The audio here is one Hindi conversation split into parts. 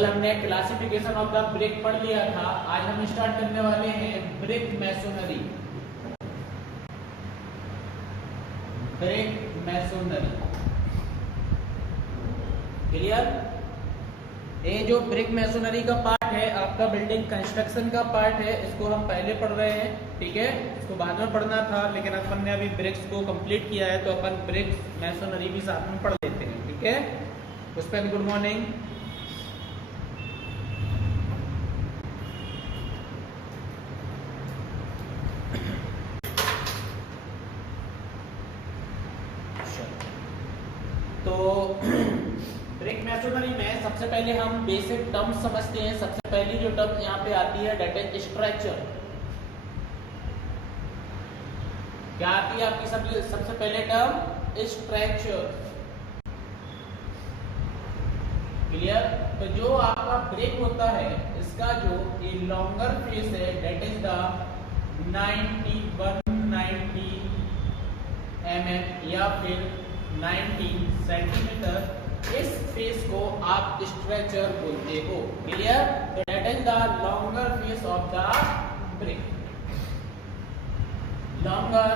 कल हमने क्लासिफिकेशन ऑफ द ब्रिक पढ़ लिया था। आज हम स्टार्ट करने वाले हैं brick masonry. Brick masonry clear. ये जो ब्रिक मैसोनरी का पार्ट है आपका बिल्डिंग कंस्ट्रक्शन का पार्ट है, इसको हम पहले पढ़ रहे हैं, ठीक है। इसको बाद में पढ़ना था लेकिन अपन ने अभी ब्रिक्स को कंप्लीट किया है तो अपन ब्रिक मैसोनरी भी साथ में पढ़ लेते हैं, ठीक है। Pushpendra good morning. तो ब्रिक मैसोनरी में सबसे पहले हम बेसिक टर्म्स समझते हैं। सबसे पहली जो टर्म यहाँ पे आती है डेट इज स्ट्रक्चर। क्या आती है आपकी सबसे पहले टर्म स्ट्रक्चर, क्लियर। तो जो आपका ब्रिक होता है इसका जो लॉन्गर फेस है डेट इज द 190 mm या फिर 19 सेंटीमीटर, इस फेस को आप स्ट्रेचर बोलते हो, क्लियर। तो that is the longer face of the brick. Longer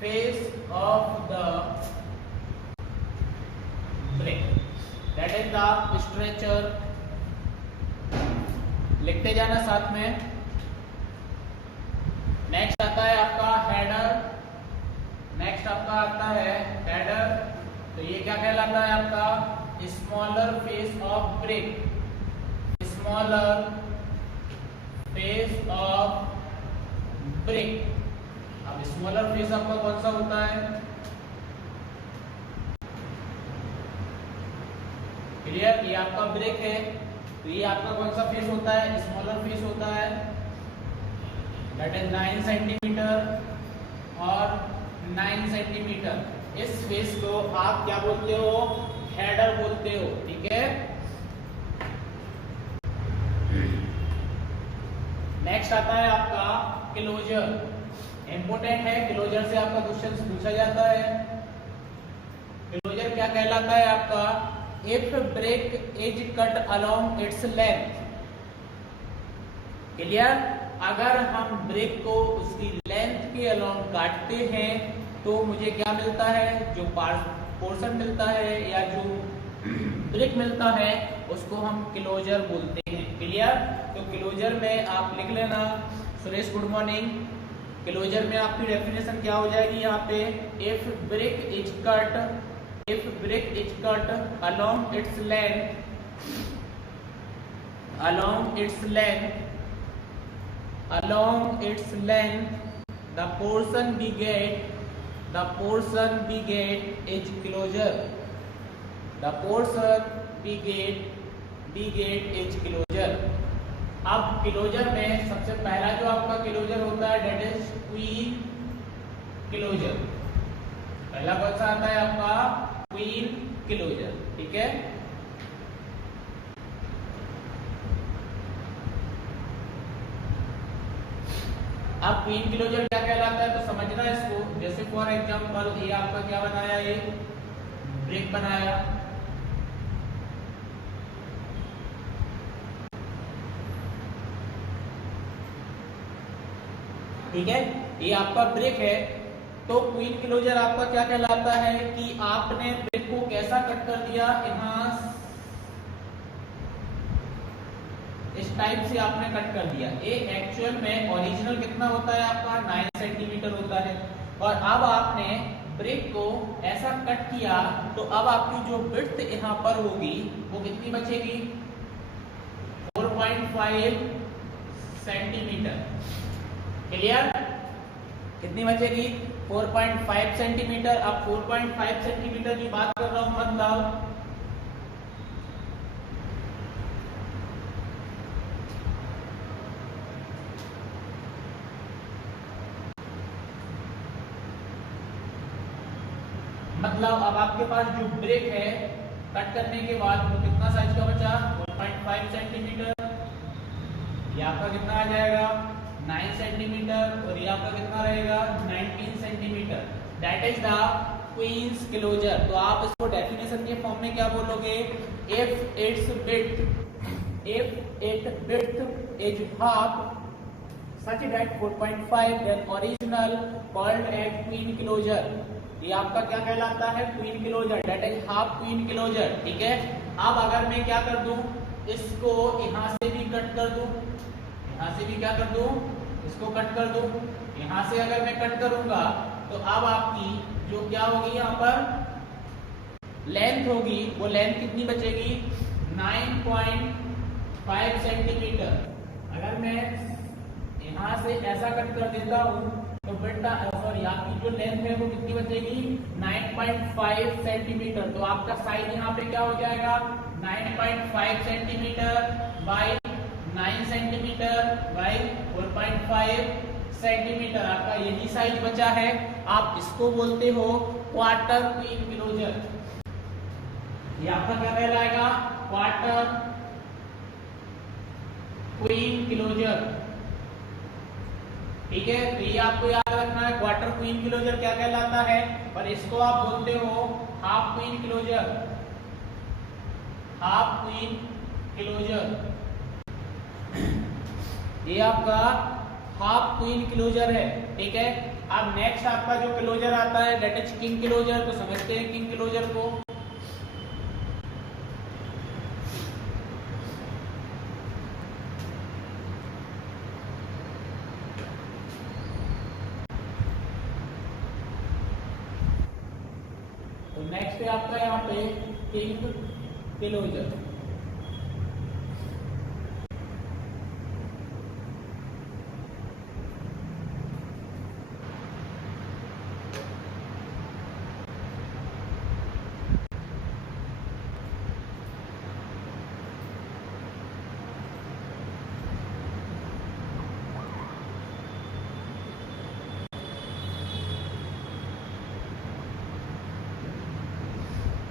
face of the brick that is the stretcher. लिखते जाना साथ में। नेक्स्ट आता है आपका हेडर। नेक्स्ट आपका आता है हेडर। तो ये क्या कहलाता है आपका smaller face of brick. Smaller face of brick. अब स्मॉलर फेस आपका कौन सा होता है, क्लियर। ये आपका ब्रिक है तो ये आपका कौन सा फेस होता है, स्मॉलर फेस होता है, दैट इज 9 सेंटीमीटर और 9 सेंटीमीटर। इस फेस को आप क्या बोलते हो, हेडर बोलते हो, ठीक है। नेक्स्ट आता है आपका क्लोजर। इंपोर्टेंट है, क्लोजर से आपका क्वेश्चन पूछा जाता है। क्लोजर क्या कहलाता है आपका, if brick is cut along its length, clear. अगर हम ब्रिक को उसकी लेंथ के अलोंग काटते हैं तो मुझे क्या मिलता है, जो पोर्शन मिलता है या जो ब्रिक मिलता है उसको हम क्लोजर बोलते हैं, क्लियर। तो क्लोजर में आप लिख लेना, सुरेश गुड मॉर्निंग। क्लोजर में आपकी डेफिनेशन क्या हो जाएगी यहाँ पे, if brick is cut along its length the portion we get is closure. The portion we get is closure. अब क्लोजर में सबसे पहला जो आपका क्लोजर होता है डेट इज क्वीन क्लोजर। पहला कौन सा आता है आपका, क्वीन क्लोजर, ठीक है। अब क्वीन क्लोजर क्या कहलाता है तो समझना इसको। जैसे फॉर एग्जांपल ये आपका क्या बनाया, ये ब्रिक बनाया, ठीक है। ये आपका ब्रिक है तो क्वीन क्लोजर आपका क्या कहलाता है कि आपने ब्रिक को कैसा कट कर दिया, यहाँ इस टाइप से आपने कट कर दिया। ये एक्चुअल में ओरिजिनल कितना होता है आपका 9 सेंटीमीटर होता है, और अब आपने ब्रिक को ऐसा कट किया तो अब आपकी जो विड्थ यहाँ पर होगी वो कितनी बचेगी, 4.5 सेंटीमीटर, क्लियर। कितनी बचेगी, 4.5 सेंटीमीटर। अब 4.5 सेंटीमीटर की बात कर रहा हूं, मतलब अब आपके पास जो ब्रिक है कट करने के बाद वो कितना साइज का बचा, 4.5 सेंटीमीटर। ये आपका कितना आ जाएगा, 9 सेंटीमीटर, और ये आपका कितना रहेगा, 19 centimetre. That is the queen's closure. तो आप इसको डेफिनेशन के फॉर्म में क्या बोलोगे? If it's width is half such that 4.5 then original called as queen closure। ये आपका क्या कहलाता है? Queen closure, that is half queen closure. ठीक है, अब अगर मैं क्या कर दूं, इसको यहां से भी कट कर दूं, यहां से भी क्या कर दूं, इसको कट कर दूं, यहां से अगर मैं कट करूंगा तो अब आपकी जो क्या होगी, यहां पर लेंथ होगी, वो लेंथ कितनी बचेगी? 9.5 सेंटीमीटर। अगर मैं यहां से ऐसा कट कर देता हूं तो बेटा सॉरी आपकी जो लेंथ है वो कितनी बचेगी? 9.5 सेंटीमीटर। तो आपका साइज यहाँ पे क्या हो जाएगा? 9.5 centimetre by 9 centimetre by 4.5 centimetre. आपका यही साइज बचा है। आप इसको बोलते हो क्वार्टर क्वीन क्लोजर। ये आपका क्या कहलाएगा? Quarter queen closure. ठीक है, तो ये आपको याद रखना है, क्वार्टर क्वीन क्लोजर क्या कहलाता है। पर इसको आप बोलते हो half queen closure, half queen closure. ये आपका हाफ क्वीन क्लोजर है। ठीक है, अब नेक्स्ट आपका जो क्लोजर आता है दैट इज किंग क्लोजर। तो समझते हैं किंग क्लोजर को। तो नेक्स्ट है आपका यहाँ पे किंग क्लोजर।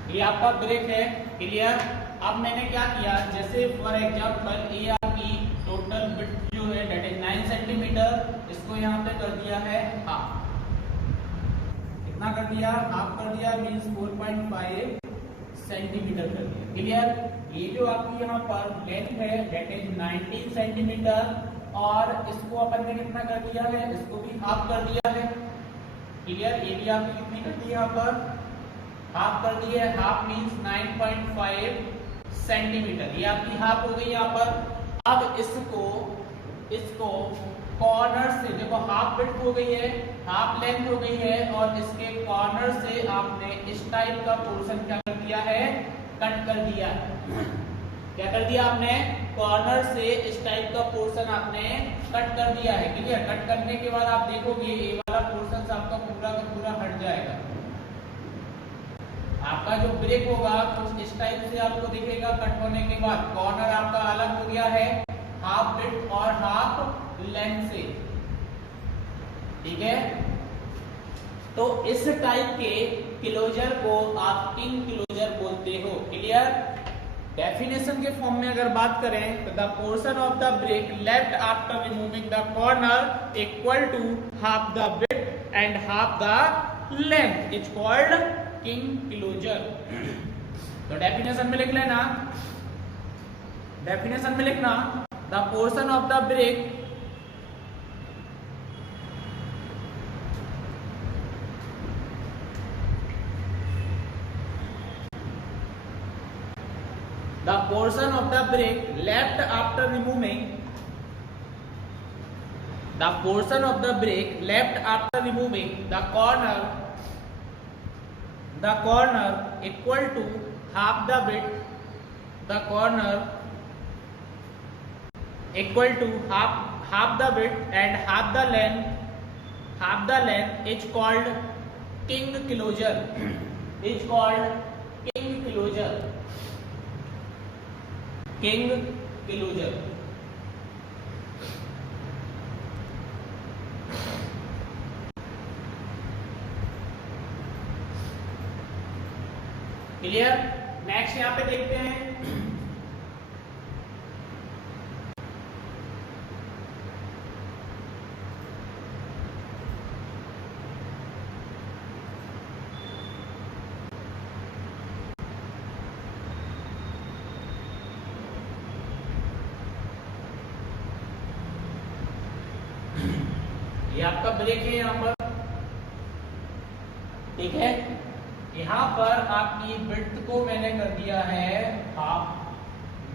ये आपका ब्रेक है, क्लियर। अब मैंने क्या किया, जैसे फॉर एग्जांपल ये आपकी टोटल विड्थ जो है दैट इज 9 सेंटीमीटर, इसको यहाँ पे कर दिया है हाफ। कितना कर दिया? हाफ कर दिया, मींस 4.5 सेंटीमीटर कर दिया, क्लियर। ये जो आपकी यहाँ पर लेंथ है दैट इज 19 सेंटीमीटर और इसको अपन ने कितना कर दिया है? इसको भी हाफ कर दिया है, क्लियर। ये भी आपकी कितनी कर दी? यहाँ पर हाफ कर दी है। Half means 9.5 centimetre. ये आपकी हाफ हो गई यहाँ पर। अब इसको कॉर्नर से, देखो हाफ विड्थ हो गई है, हाफ लेंथ हो गई है और इसके कॉर्नर से आपने इस टाइप का पोर्शन क्या कर दिया है? कट कर दिया। क्या कर दिया आपने? कॉर्नर से इस टाइप का पोर्शन आपने कट कर दिया है, क्लियर। कट करने के बाद आप देखोगे ये वाला पोर्शन आपका पूरा का पूरा हट जाएगा। आपका जो ब्रेक होगा कुछ इस टाइप से आपको दिखेगा। कट होने के बाद कॉर्नर आपका अलग हो गया है हाफ विड्थ और हाफ लेंथ से, ठीक है। तो इस टाइप के क्लोजर को आप किंग क्लोजर बोलते हो, क्लियर। डेफिनेशन के फॉर्म में अगर बात करें तो the portion of the brick left after removing the corner equal to half the width and half the length is called king closure. तो डेफिनेशन में लिख लेना, डेफिनेशन में लिखना the portion of the brick the portion of the break left after removing the portion of the break left after removing the corner equal to half the width, the corner equal to half the width and half the length is called king closure, is called king closure, king closure। Clear. Next यहाँ पे देखते हैं ये आपका ब्रेक है यहाँ पर, ठीक है। यहाँ पर आपकी विड्थ को मैंने कर दिया है हाफ,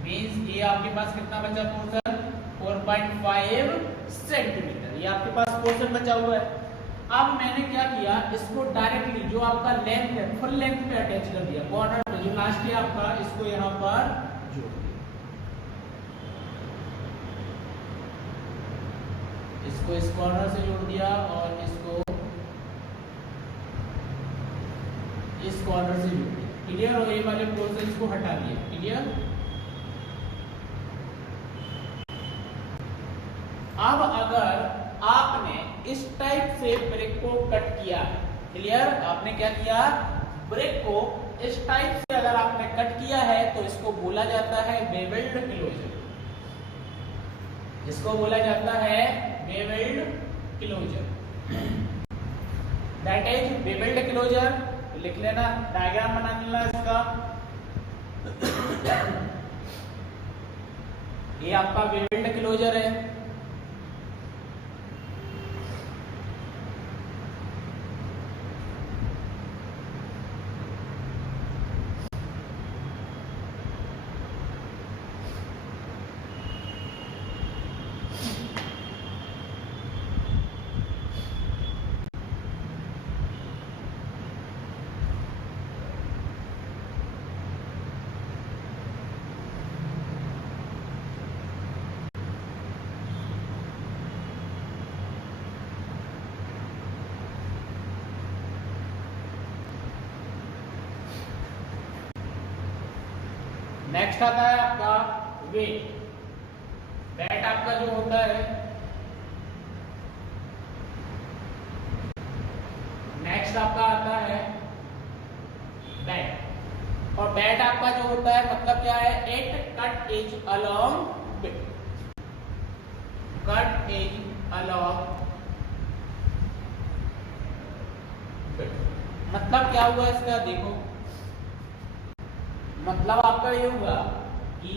मींस ये आपके पास कितना बचा पोर्शन, 4.5 सेंटीमीटर, ये आपके पास पोर्शन बचा हुआ है। अब मैंने क्या किया, इसको डायरेक्टली जो आपका लेंथ है फुल लेंथ पे अटैच कर दिया, कॉर्नर पे जो लास्ट है आपका, इसको यहाँ पर जोड़ दिया, इसको इस कॉर्नर से जोड़ दिया और इसको इस कॉर्नर से जोड़ दिया, क्लियर। और ये वाले पोर्शन को हटा दिया, क्लियर। अब अगर आपने इस टाइप से ब्रिक को कट किया, क्लियर, आपने क्या किया, ब्रिक को इस टाइप से अगर आपने कट किया है तो इसको बोला जाता है बेवेल्ड क्लोजर, इसको बोला जाता है bevelled closure, that is bevelled closure. लिख लेना, डायग्राम बना लेना इसका, ये आपका बेवेल्ड क्लोजर है। नेक्स्ट आता है आपका वेट, वेट आपका जो होता है, नेक्स्ट आपका आता है बैट, और बैट आपका जो होता है मतलब क्या है, it cut edge along bit, cut edge along bit, मतलब क्या हुआ इसका, देखो मतलब आपका ये हुआ कि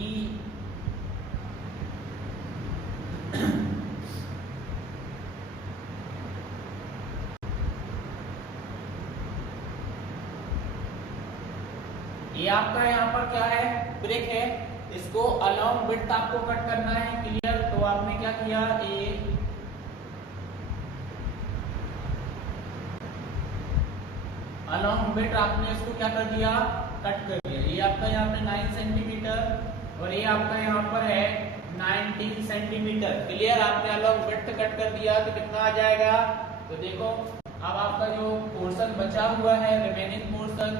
ये आपका यहाँ पर क्या है, ब्रेक है, इसको अलोंग विड्थ आपको कट करना है, क्लियर। तो आपने क्या किया, अलोंग विड्थ आपने इसको क्या कर दिया, कट कर दिया। ये आपका यहाँ पे 9 सेंटीमीटर और ये आपका यहाँ पर है 19 सेंटीमीटर, क्लियर। आपने अलोंग विड्थ कट कर दिया तो कितना आ जाएगा, तो देखो अब आपका जो पोर्शन बचा हुआ है, रिमेनिंग पोर्शन,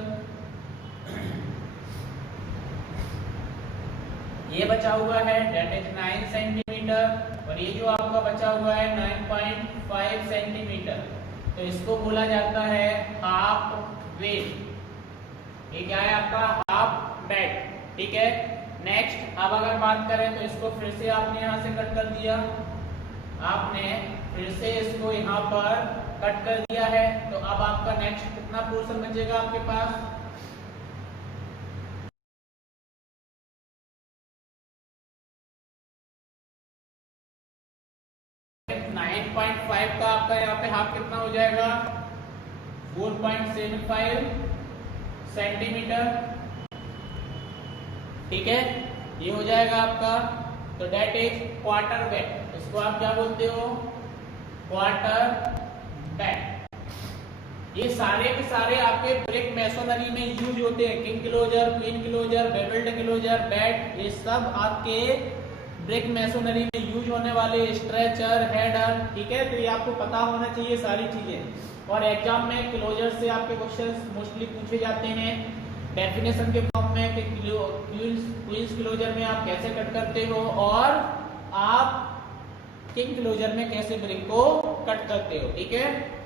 ये बचा हुआ है दैट इज 9 सेंटीमीटर और ये जो आपका बचा हुआ है 9.5 सेंटीमीटर, तो इसको बोला जाता है हाफ वेट, ये क्या है आपका हाफ बेड, ठीक है। नेक्स्ट अब अगर बात करें तो इसको फिर से आपने यहाँ से कट कर दिया, आपने फिर से इसको यहाँ पर कट कर दिया है, तो अब आपका नेक्स्ट कितना पोर्शन बचेगा आपके पास, 9.5 का आपका यहाँ पे हाफ कितना हो जाएगा, 4.75 सेंटीमीटर, ठीक है, ये हो जाएगा आपका। तो डेट इज क्वार्टर बैट, इसको आप क्या बोलते हो, क्वार्टर बैट। ये सारे के सारे आपके ब्रिक मैसोनरी में यूज होते हैं, king closure, queen closure, bevelled closure, bat, ये सब आपके ब्रिक मैसोनरी में यूज होने वाले स्ट्रेचर, हेडर, ठीक है। तो ये आपको पता होना चाहिए सारी चीजें, और एग्जाम में क्लोजर से आपके क्वेश्चंस मोस्टली पूछे जाते हैं डेफिनेशन के फॉर्म में कि क्वींस क्लोजर में आप कैसे कट करते हो और आप किंग क्लोजर में कैसे ब्रिक को कट करते हो, ठीक है।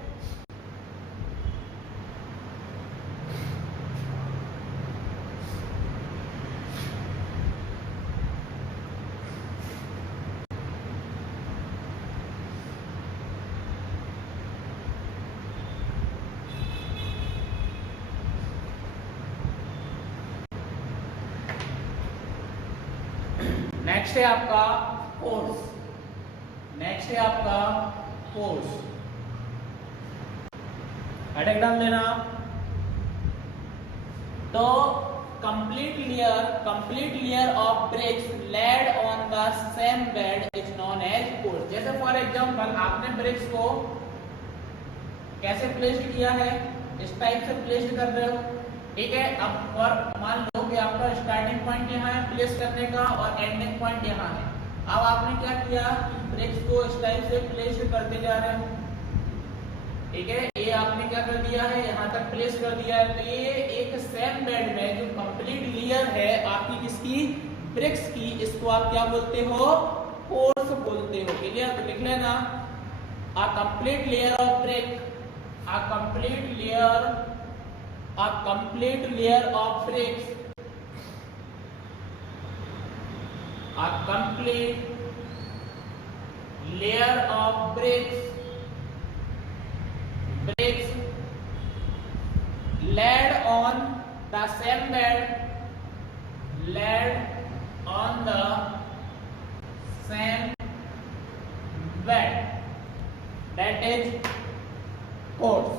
नेक्स्ट है आपका फोर्स, नेक्स्ट है आपका फोर्स, हेडेक डाल लेना। तो complete layer of bricks laid on the same bed is known as force। जैसे फॉर एग्जांपल आपने ब्रिक्स को कैसे प्लेस्ड किया है, इस टाइप से प्लेस्ड कर रहे हो, ठीक है। अब और मान लो कि आपका स्टार्टिंग पॉइंट यहाँ है प्लेस करने का और एंडिंग पॉइंट यहाँ है। अब आपने क्या किया, ब्रिक्स को इस टाइप से प्लेस्ड करते जा रहे हो, ठीक है। ये आपने क्या कर दिया है, यहाँ तक प्लेस कर दिया है। तो ये एक सेम बेड में जो कंप्लीट लेयर है आपकी किसकी, ब्रिक्स की, इसको आप क्या बोलते हो, फोर्स बोलते हो। क्लियर? तो लिख लेना, a complete layer of brick, a complete layer of BRICS, a complete layer of bricks laid on the same bed, that is force।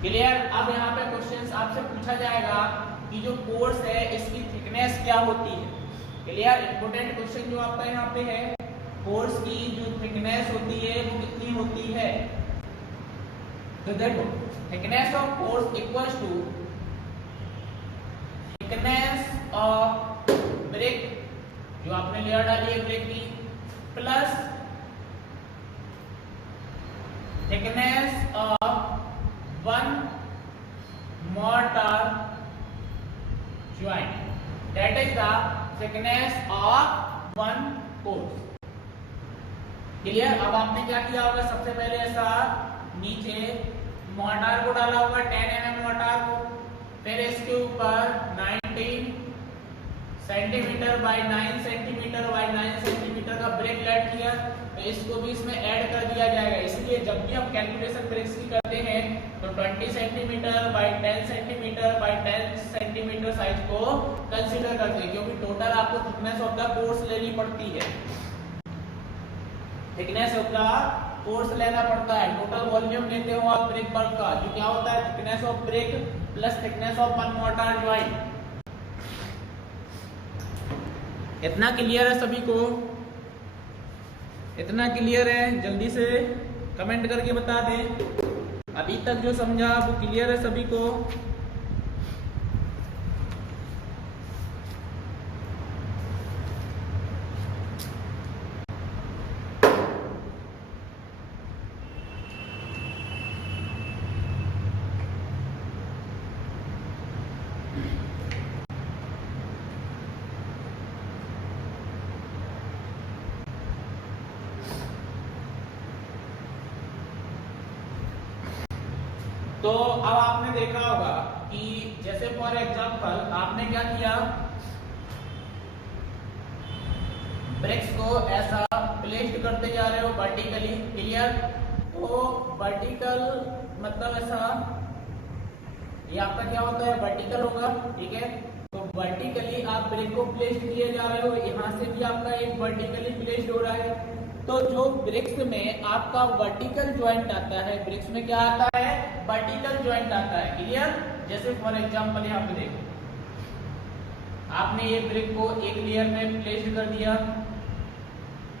Clear? अब यहाँ पे क्वेश्चंस आपसे पूछा जाएगा कि जो फोर्स है इसकी थिकनेस क्या होती है। क्लियर? इंपोर्टेंट क्वेश्चन जो आपका यहाँ पे है, फोर्स की जो थिकनेस होती है वो कितनी होती है। तो देखो, thickness of course equals to thickness of brick, जो आपने लेयर डाली है ब्रिक की, plus thickness of one mortar joint, that is the thickness of one course। Clear? अब आपने क्या किया होगा, सबसे पहले ऐसा नीचे मोर्टार को डाला होगा, 10 mm मोर्टार को, फिर इसके ऊपर 19 centimetre bye 9 centimetre bye 9 centimetre का ब्रिक ऐड किया। तो इसको भी इसमें ऐड कर दिया जाएगा। इसलिए जब भी हम कैलकुलेशन ब्रिक्स की करते हैं तो 20 centimetre bye 10 centimetre bye 10 centimetre size को कंसीडर करते हैं, क्योंकि टोटल आपको थिकनेस ऑफ द कोर्स लेनी पड़ती है, थिकनेस ऑफ द कोर्स लेना पड़ता है। टोटल वॉल्यूम लेते हो आप ब्रिक वर्क का, जो क्या होता है, thickness of brick plus thickness of one mortar joint. इतना क्लियर है सभी को? इतना क्लियर है? जल्दी से कमेंट करके बता दें। अभी तक जो समझा वो क्लियर है सभी को? तो अब आपने देखा होगा कि जैसे फॉर एग्जांपल आपने क्या किया, ब्रिक्स को ऐसा प्लेस्ड करते जा रहे हो वर्टिकली। क्लियर? तो वर्टिकल मतलब ऐसा, ये आपका क्या होता है, वर्टिकल होगा, ठीक है। तो वर्टिकली आप ब्रिक को प्लेस्ड किए जा रहे हो, यहाँ से भी आपका एक वर्टिकली प्लेस्ड हो रहा है। तो जो ब्रिक्स में आपका वर्टिकल ज्वाइंट आता है, ब्रिक्स में क्या आता है, वर्टिकल ज्वाइंट आता है। क्लियर? जैसे फॉर एग्जांपल यहाँ पे देखो, आपने ये ब्रिक को एक लेयर में प्लेस्ड कर दिया,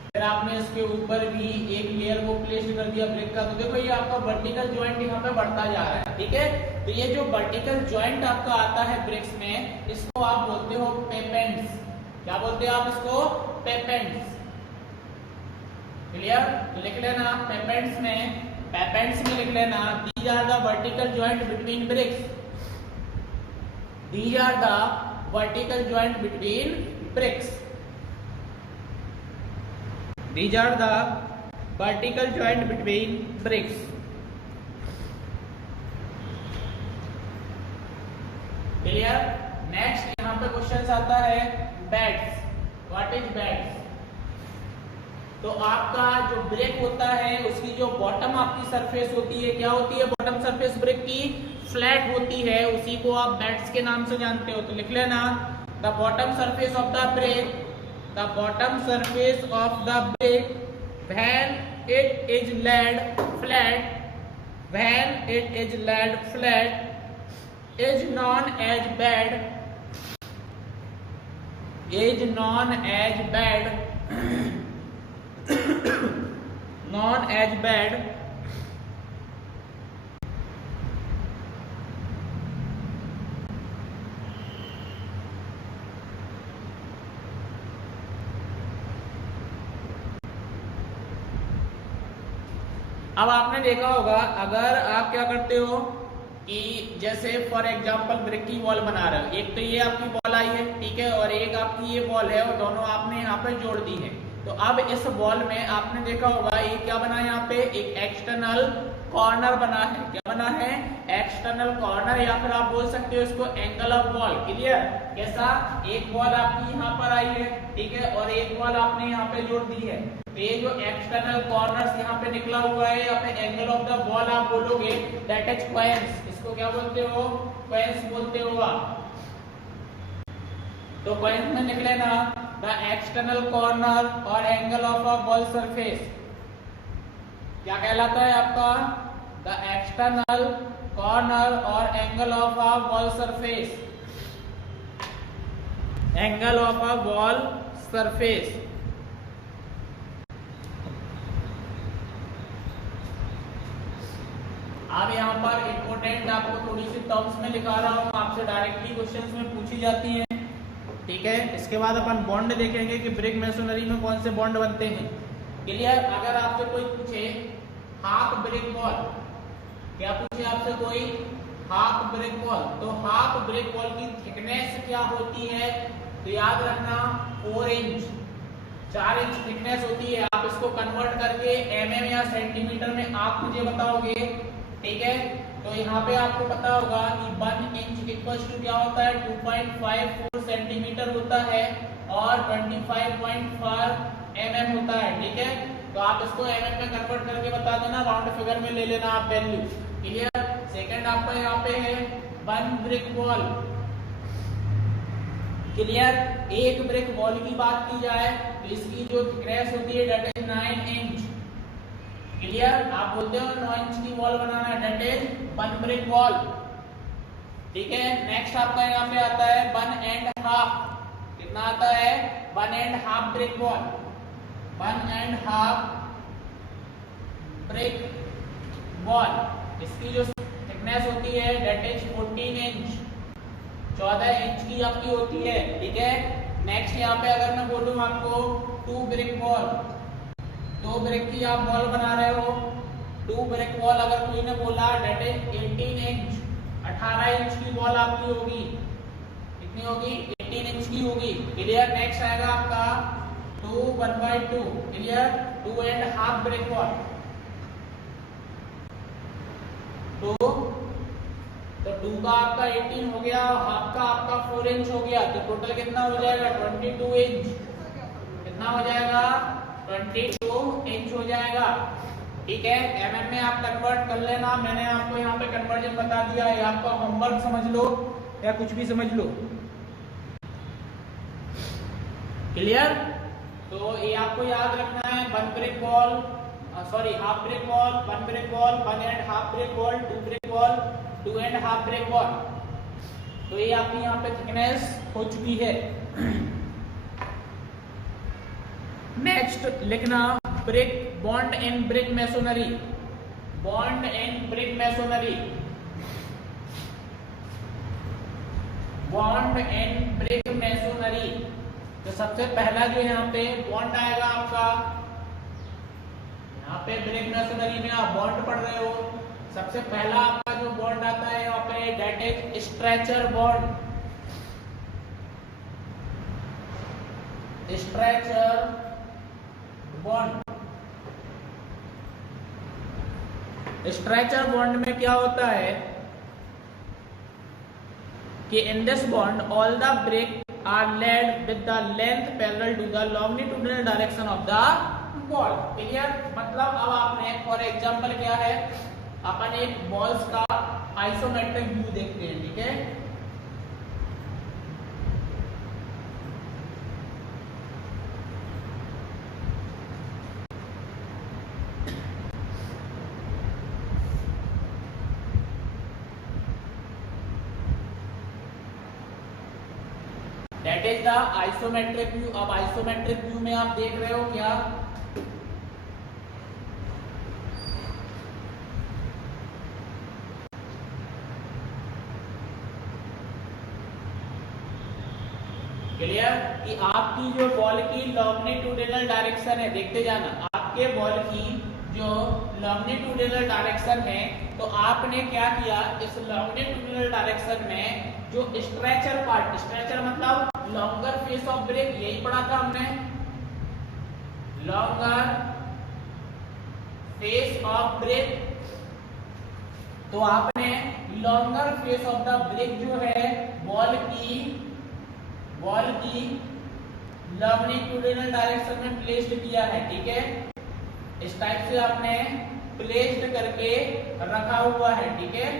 फिर आपने इसके ऊपर भी एक लेयर को प्लेस्ड कर दिया ब्रिक का। तो देखो ये आपका वर्टिकल ज्वाइंट यहाँ पे बढ़ता जा रहा है, ठीक है। तो ये जो वर्टिकल ज्वाइंट आपका आता है ब्रिक्स में, इसको आप बोलते हो पेपेंट्स। क्या बोलते हैं आप इसको? पेपेंट्स। क्लियर? तो लिख लेना पेपेंट्स में लिख लेना, these are the vertical joint between bricks, these are the vertical joint between bricks, these are the vertical joint between bricks. Clear? Next यहाँ पे क्वेश्चन आता है बेड्स। What is beds? तो आपका जो ब्रिक होता है उसकी जो बॉटम आपकी सरफेस होती है, क्या होती है बॉटम सरफेस ब्रिक की? फ्लैट होती है, उसी को आप बेड्स के नाम से जानते हो। तो लिख लेना the bottom surface of the brick, the bottom surface of the brick when it is laid flat, when it is laid flat is known as bed, is known as bed, known as bed. अब आपने देखा होगा अगर आप क्या करते हो कि जैसे फॉर एग्जांपल ब्रिक की वॉल बना रहे हो, एक तो ये आपकी वॉल आई है, ठीक है, और एक आपकी ये वॉल है और दोनों आपने यहाँ पे जोड़ दी है। तो अब इस वॉल में आपने देखा होगा ये क्या बना है, यहाँ पे एक एक्सटर्नल कॉर्नर बना है। क्या बना है? एक्सटर्नल कॉर्नर, या फिर आप बोल सकते हो इसको एंगल ऑफ वॉल। क्लियर? कैसा? एक वॉल आपकी यहाँ पर आई है, ठीक है, और एक वॉल आपने यहाँ पे जोड़ दी है। तो ये जो एक्सटर्नल कॉर्नर यहाँ पे निकला हुआ है, यहाँ पे एंगल ऑफ द वॉल आप बोलोगे दैट इज क्वेंस। इसको क्या बोलते हो? क्वेंस बोलते हो आप। तो क्वेंस में निकले ना द एक्सटर्नल कॉर्नर और angle of a wall surface क्या कहलाता है आपका? द एक्सटर्नल कॉर्नर और angle of a wall surface, angle of a wall surface. अब यहाँ पर इंपोर्टेंट आपको थोड़ी सी टर्म्स में लिखा रहा हूँ, आपसे डायरेक्टली क्वेश्चंस में पूछी जाती हैं, ठीक है। इसके बाद अपन बॉन्ड देखेंगे कि ब्रिक मैसोनरी में कौन से बॉन्ड बनते हैं। क्लियर? अगर आपसे कोई पूछे हाफ ब्रिक वॉल, क्या पूछे आपसे कोई? हाफ ब्रिक वॉल, तो हाफ ब्रिक वॉल की थिकनेस क्या होती है? तो याद रखना 4 इंच, 4 इंच थिकनेस होती है। आप इसको कन्वर्ट करके mm या सेंटीमीटर में आप मुझे बताओगे, ठीक है। तो यहाँ पे आपको पता होगा कि 1 इंच इक्वल्स टू क्या होता है? 2.54 सेंटीमीटर होता है और 25.4 mm होता है, ठीक है। तो आप इसको mm में कन्वर्ट करके बता देना, राउंड फिगर में ले लेना आप वैल्यू। क्लियर? सेकंड आपका यहाँ पे है 1 ब्रिक वॉल। क्लियर? एक ब्रिक वॉल की बात की जाए तो इसकी जो थिकनेस होती है दैट इज 9 इंच। क्लियर? आप बोलते हो 9 इंच की वॉल बनाना है, दैट इज 1 ब्रिक वॉल, ठीक है। नेक्स्ट आपका यहाँ पे आता है 1.5। कितना आता है? 1.5 ब्रिक वॉल, 1.5 ब्रिक वॉल। इसकी जो थिकनेस होती है दैट इज 14 इंच, 14 इंच की आपकी होती है, ठीक है। नेक्स्ट यहाँ पे अगर मैं बोलूँ आपको 2 ब्रिक वॉल, 2 ब्रिक की आप वॉल बना रहे हो, 2 ब्रिक वॉल अगर कोई ने बोला दैट इज 18 इंच, 18 इंच की वॉल आपकी होगी। कितनी होगी? 18 इंच की होगी। क्लियर? नेक्स्ट आएगा आपका 2 1/2। क्लियर? 2.5 brick wall. तो 2 का आपका 18 हो गया, हाफ का आपका 4 इंच हो गया, तो टोटल कितना हो जाएगा? 22 इंच। कितना हो जाएगा? 22 इंच हो जाएगा, ठीक है। mm में आप कन्वर्ट कर लेना, मैंने आपको यहाँ पे कन्वर्जन बता दिया है, आपका होमवर्क समझ लो या कुछ भी समझ लो। क्लियर? तो ये आपको याद रखना है 1 brick wall, sorry half brick wall, 1 brick wall, 1.5 brick wall, 2 brick wall, 2.5 brick wall. तो ये आपकी यहाँ पे थिकनेस हो चुकी है। नेक्स्ट लिखना brick bond in brick masonry, bond in brick masonry, bond in brick masonry. तो सबसे पहला जो यहाँ पे बॉन्ड आएगा आपका, यहाँ पे ब्रिक मैसोनरी में आप बॉन्ड पढ़ रहे हो, सबसे पहला आपका जो बॉन्ड आता है यहाँ पे that is stretcher bond, stretcher bond. Stretcher bond में क्या होता है कि in this bond all the brick are laid with the length parallel to the longitudinal direction of the wall. Clear? मतलब अब आपने फॉर एग्जांपल क्या है, अपन एक बॉल्स का आइसोमेट्रिक व्यू देखते हैं, ठीक है। That is the isometric view. अब आइसोमेट्रिक व्यू में आप देख रहे हो क्या, क्लियर, कि आपकी जो बॉल की लॉन्गिट्यूडिनल डायरेक्शन है, देखते जाना, आपके बॉल की जो लॉन्गिट्यूडिनल डायरेक्शन है, तो आपने क्या किया, इस लॉन्गिट्यूडिनल डायरेक्शन में जो स्ट्रेचर पार्ट, स्ट्रेचर मतलब लॉन्गर फेस ऑफ ब्रेक, यही पढ़ा था हमने, लॉन्गर फेस ऑफ ब्रेक, तो आपने longer face of the brick जो है बॉल की लॉन्गिट्यूडिनल डायरेक्शन में प्लेस्ड किया है, ठीक है, इस टाइप से आपने प्लेस्ड करके रखा हुआ है, ठीक है।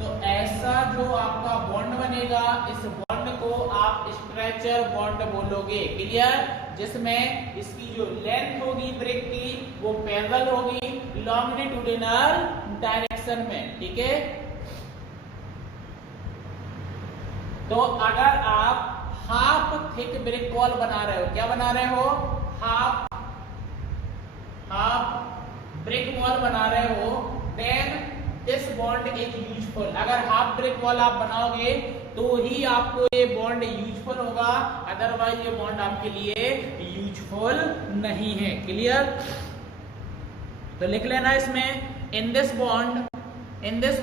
तो ऐसा जो आपका बॉन्ड बनेगा, इस बॉन्ड को आप स्ट्रेचर बॉन्ड बोलोगे, क्लियर, जिसमें इसकी जो लेंथ होगी ब्रेक की वो पैरेलल होगी लॉन्गिट्यूडिनल डायरेक्शन में, ठीक है। तो अगर आप हाफ थिक ब्रेक वॉल बना रहे हो, क्या बना रहे हो, हाफ ब्रेक वॉल बना रहे हो, then this bond is useful. अगर हाफ ब्रेक वॉल आप बनाओगे तो ही आपको ये बॉन्ड यूजफुल होगा, अदरवाइज ये बॉन्ड आपके लिए यूजफुल नहीं है, क्लियर। तो लिख लेना इसमें, in this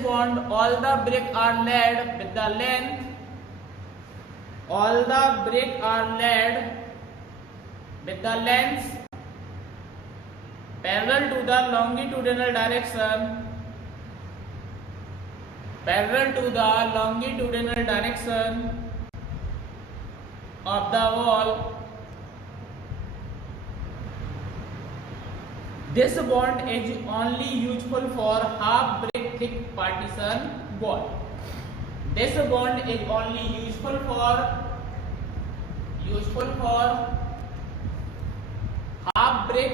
bond all the brick are laid with the length, all the brick are laid with the lengths parallel to the longitudinal direction, of the wall. This bond is only useful for half brick thick partition wall. This bond is only useful for half brick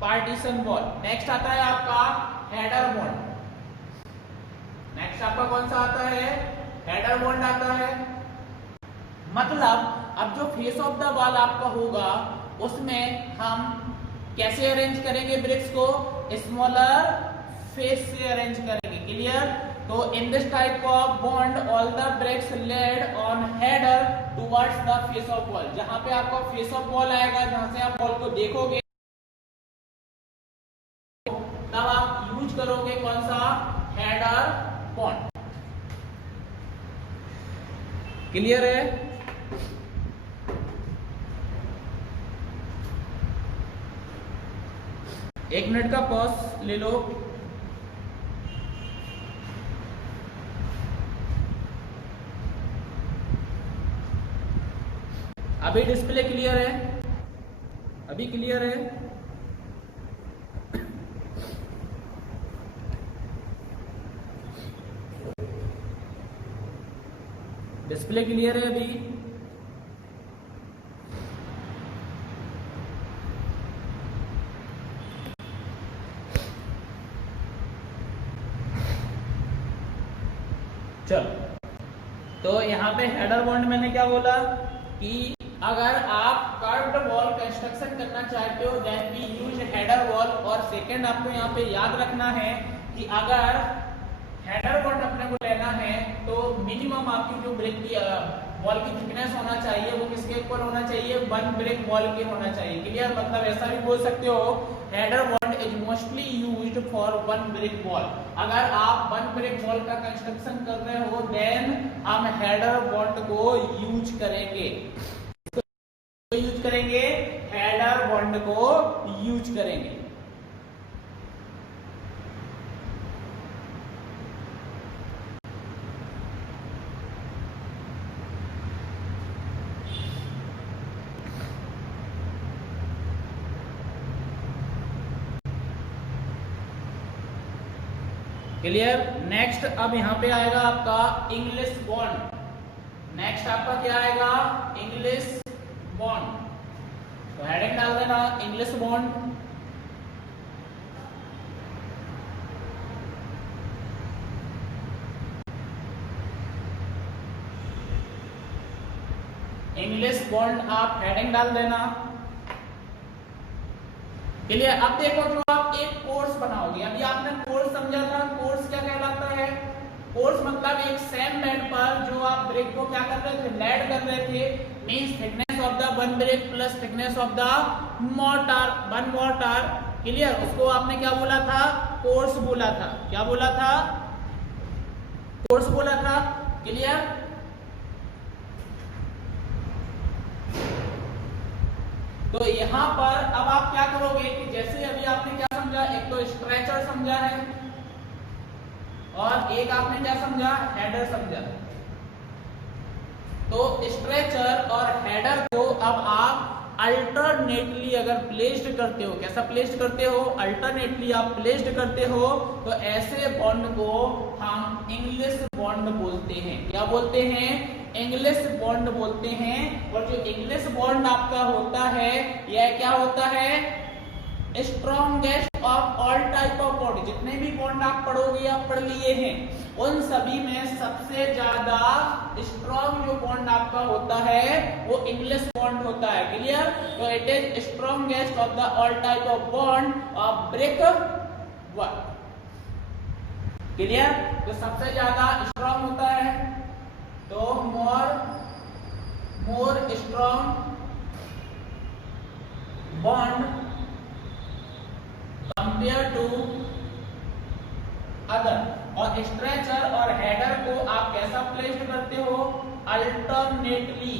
partition wall. Next आता है आपका हेडर बॉन्ड। नेक्स्ट आपका कौन सा आता है, हेडर बॉन्ड आता है। मतलब अब जो फेस ऑफ द वॉल आपका होगा उसमें हम कैसे अरेंज करेंगे ब्रिक्स को, स्मॉलर फेस से अरेंज करेंगे, क्लियर। तो in this type of bond all the bricks laid on header towards the face of wall. जहां पे आपका फेस ऑफ बॉल आएगा, जहां से आप बॉल को देखोगे, तब आप यूज करोगे कौन सा, हेडर बॉन्ड, क्लियर है। एक मिनट का पॉज ले लो। अभी डिस्प्ले क्लियर है, अभी क्लियर है, डिस्प्ले क्लियर है अभी। चलो, तो यहाँ पे हेडर बॉन्ड मैंने क्या बोला कि अगर आप कर्व्ड वॉल कंस्ट्रक्शन करना चाहते हो then we use header wall. और सेकंड आपको यहाँ पे याद रखना है कि अगर हेडर बॉन्ड अपने को लेना है तो मिनिमम आपकी जो ब्रेक की वॉल की थिकनेस होना चाहिए वो किसके इक्वल होना चाहिए, 1 ब्रेक वॉल के होना चाहिए, क्लियर। मतलब ऐसा भी बोल सकते हो header bond is mostly used for 1 brick wall. अगर आप 1 ब्रेक वॉल का कंस्ट्रक्शन कर रहे हो देन हम हेडर बॉन्ड को यूज करेंगे, हेडर बॉन्ड को यूज करेंगे। क्लियर। नेक्स्ट अब यहाँ पे आएगा आपका इंग्लिश बॉन्ड। नेक्स्ट आपका क्या आएगा, इंग्लिश बॉन्ड। तो हेडिंग डाल देना इंग्लिश बॉन्ड। इंग्लिश बॉन्ड आप हेडिंग डाल देना। क्लियर। अब देखो जो आप एक कोर्स बनाओगे, अभी आपने कोर्स समझा था, कोर्स क्या कहलाता है? कोर्स मतलब एक सेम बेड पर जो आप ब्रेक को क्या कर रहे थे, लेड कर रहे थे, means thickness of the one brick plus thickness of the mortar, one mortar. Clear. उसको आपने क्या बोला था? कोर्स बोला था। क्या बोला था? कोर्स बोला था। क्लियर। तो यहां पर अब आप क्या करोगे कि जैसे अभी आपने क्या समझा, एक तो स्ट्रेचर समझा है और एक आपने क्या समझा, हेडर समझा। तो स्ट्रेचर और हेडर को अब आप अल्टरनेटली अगर प्लेस्ड करते हो, कैसा प्लेस्ड करते हो? अल्टरनेटली आप प्लेस्ड करते हो, तो ऐसे बॉन्ड को हम इंग्लिश बॉन्ड बोलते हैं। क्या बोलते हैं? इंग्लिश बॉन्ड बोलते हैं। और जो इंग्लिश बॉन्ड आपका होता है, यह क्या होता है? Strongest of all type of bond. जितने भी बॉन्ड आप पढ़ोगे या पढ़ लिए हैं, उन सभी में सबसे ज्यादा स्ट्रॉन्ग जो बॉन्ड आपका होता है वो इंग्लिश बॉन्ड होता है। क्लियर। तो it is strongest of the all type of bond of brick one. Clear. तो सबसे ज्यादा स्ट्रॉन्ग होता है, तो more strong bond compare to other. और स्ट्रेचर और हेडर को आप कैसा प्लेस्ड करते हो? अल्टरनेटली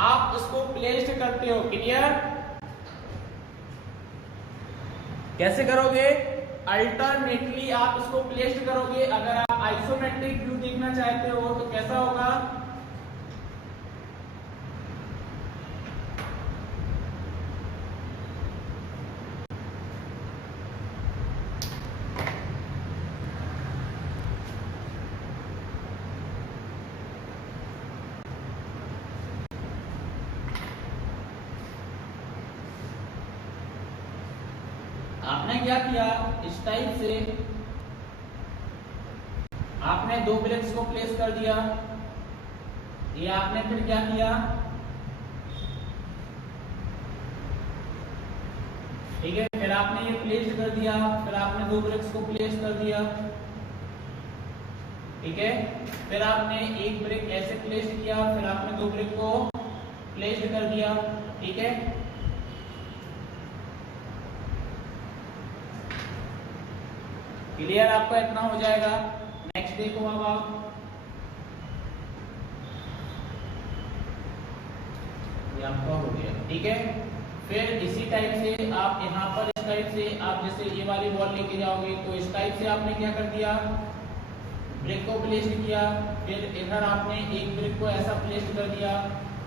आप इसको प्लेस्ड करते हो। क्लियर। कैसे करोगे? अल्टरनेटली आप इसको प्लेस्ड करोगे। अगर आप आइसोमेट्रिक व्यू देखना चाहते हो तो कैसा होगा? आपने क्या किया, इस टाइप से आपने दो ब्रेक्स को प्लेस कर दिया। ये आपने फिर क्या किया, ठीक है, फिर आपने ये प्लेस कर दिया, फिर आपने दो ब्रेक्स को प्लेस कर दिया, ठीक है, फिर आपने एक ब्रेक ऐसे प्लेस किया, फिर आपने दो ब्रेक को प्लेस कर दिया, ठीक है। क्लियर, आपका इतना हो जाएगा। नेक्स्ट देखो अब आप, ये आपका हो गया, ठीक है। फिर इसी टाइप से आप यहाँ पर इस टाइप से आप जैसे ये वाली बॉल लेके जाओगे तो इस टाइप से आपने क्या कर दिया, ब्रेक को प्लेस किया, फिर इधर आपने एक ब्रेक को ऐसा प्लेस कर दिया,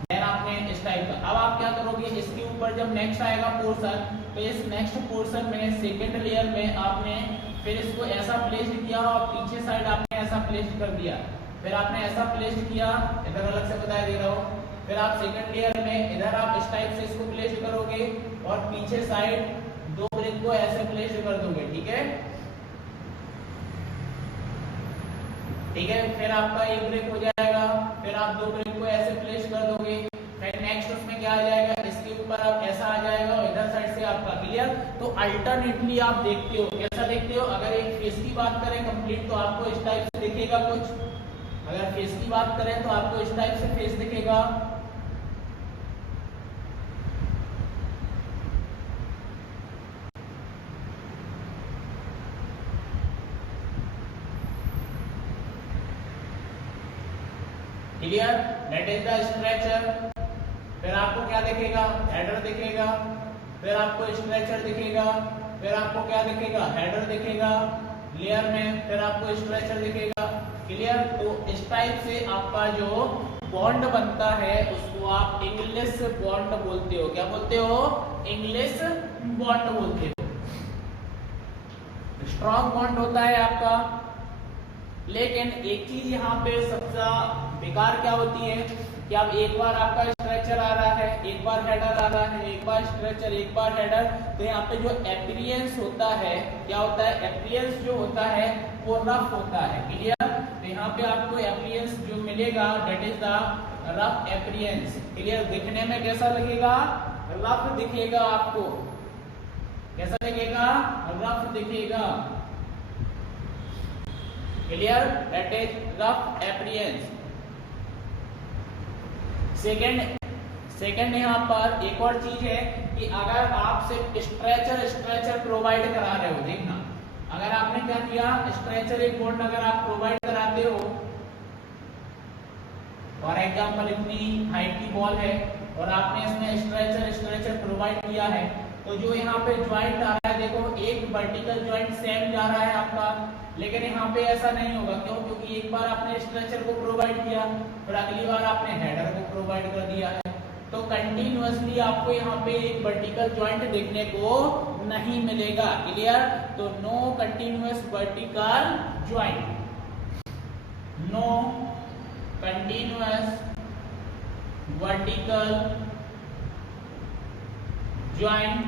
देन आपने इस टाइप का। अब आप क्या करोगे, इसके ऊपर जब नेक्स्ट आएगा पोर्शन, तो इस नेक्स्ट पोर्शन में सेकेंड लेयर में आपने फिर इसको ऐसा प्लेस किया और पीछे साइड आपने ऐसा प्लेस कर दिया, फिर आपने ऐसा प्लेस किया, इधर अलग से बता दे रहा हूँ। फिर आप सेकंड लेयर में इधर आप इस टाइप से इसको प्लेस करोगे और पीछे साइड दो ब्रेक को ऐसे प्लेस कर दोगे, ठीक है, ठीक है। फिर आपका एक ब्रेक हो जाएगा, फिर आप दो ब्रेक को ऐसे प्लेस कर दोगे, फिर नेक्स्ट उसमें क्या आ जाएगा, इसके ऊपर आप ऐसा आ जाएगा और इधर साइड से आपका। क्लियर। तो अल्टरनेटली आप देखते हो, कैसा देखते हो, अगर एक फेस की बात करें कंप्लीट तो आपको इस टाइप से दिखेगा कुछ, अगर फेस की बात करें तो आपको इस टाइप से फेस दिखेगा, clear, that is the stretcher. फिर आपको क्या दिखेगा, हेडर दिखेगा, फिर आपको स्ट्रेचर दिखेगा, फिर आपको क्या दिखेगा, हेडर दिखेगा लेयर में, फिर आपको स्ट्रेचर दिखेगा। क्लियर। तो इस टाइप से आपका जो बॉन्ड बनता है उसको आप इंग्लिश बॉन्ड बोलते हो। क्या बोलते हो, इंग्लिश बॉन्ड बोलते हो। स्ट्रॉन्ग बॉन्ड होता है आपका, लेकिन एक चीज यहाँ पे सबसे बेकार क्या होती है कि अब एक बार आपका स्ट्रेचर आ रहा है, एक बार हेडर आ रहा है, एक बार स्ट्रेचर, एक बार हेडर, तो यहाँ पे जो अपीयरेंस होता है, क्या होता है, अपीयरेंस जो होता है वो रफ होता है। क्लियर। तो यहाँ पे आपको अपीयरेंस जो मिलेगा that is the rough appearance. Clear, दिखने में कैसा लगेगा? रफ दिखेगा आपको। कैसा दिखेगा? रफ दिखेगा। Clear, that is rough appearance. Second यहाँ पर एक और चीज है कि अगर आप सिर्फ स्ट्रेचर प्रोवाइड करा रहे हो, देखना अगर आपने क्या किया, स्ट्रेचर एक बॉन्ड अगर आप प्रोवाइड कराते हो, फॉर एग्जांपल इतनी हाइट की बॉल है और आपने इसमें स्ट्रेचर प्रोवाइड किया है, तो जो यहाँ पे ज्वाइंट आ रहा है, देखो एक वर्टिकल ज्वाइंट सेम जा रहा है आपका, लेकिन यहाँ पे ऐसा नहीं होगा। क्यों? क्योंकि एक बार आपने स्ट्रेचर को प्रोवाइड किया, फिर अगली बार आपने हेडर को प्रोवाइड कर दिया है, तो कंटिन्यूअसली आपको यहाँ पे एक वर्टिकल ज्वाइंट देखने को नहीं मिलेगा। क्लियर, तो no continuous vertical joint, no continuous vertical joint,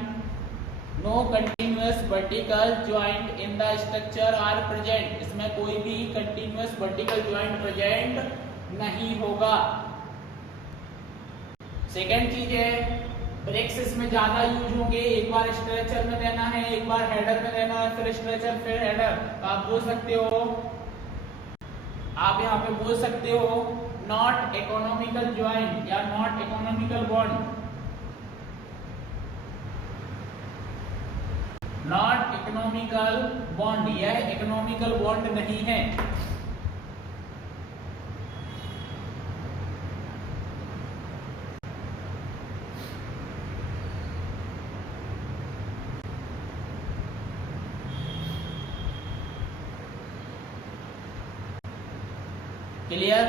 no continuous vertical joint in the structure are present. इसमें कोई भी कंटिन्यूअस वर्टिकल ज्वाइंट प्रेजेंट नहीं होगा। सेकेंड चीज है, ब्रेक्स इसमें ज्यादा यूज होंगे, एक बार स्ट्रेचर में देना है, एक बार हेडर में देना है, फिर स्ट्रेचर फिर हेडर। तो आप बोल सकते हो, आप यहाँ पे बोल सकते हो नॉट इकोनॉमिकल ज्वाइंट या not economical bond, not economical bond, यह इकोनॉमिकल बॉन्ड नहीं है। क्लियर,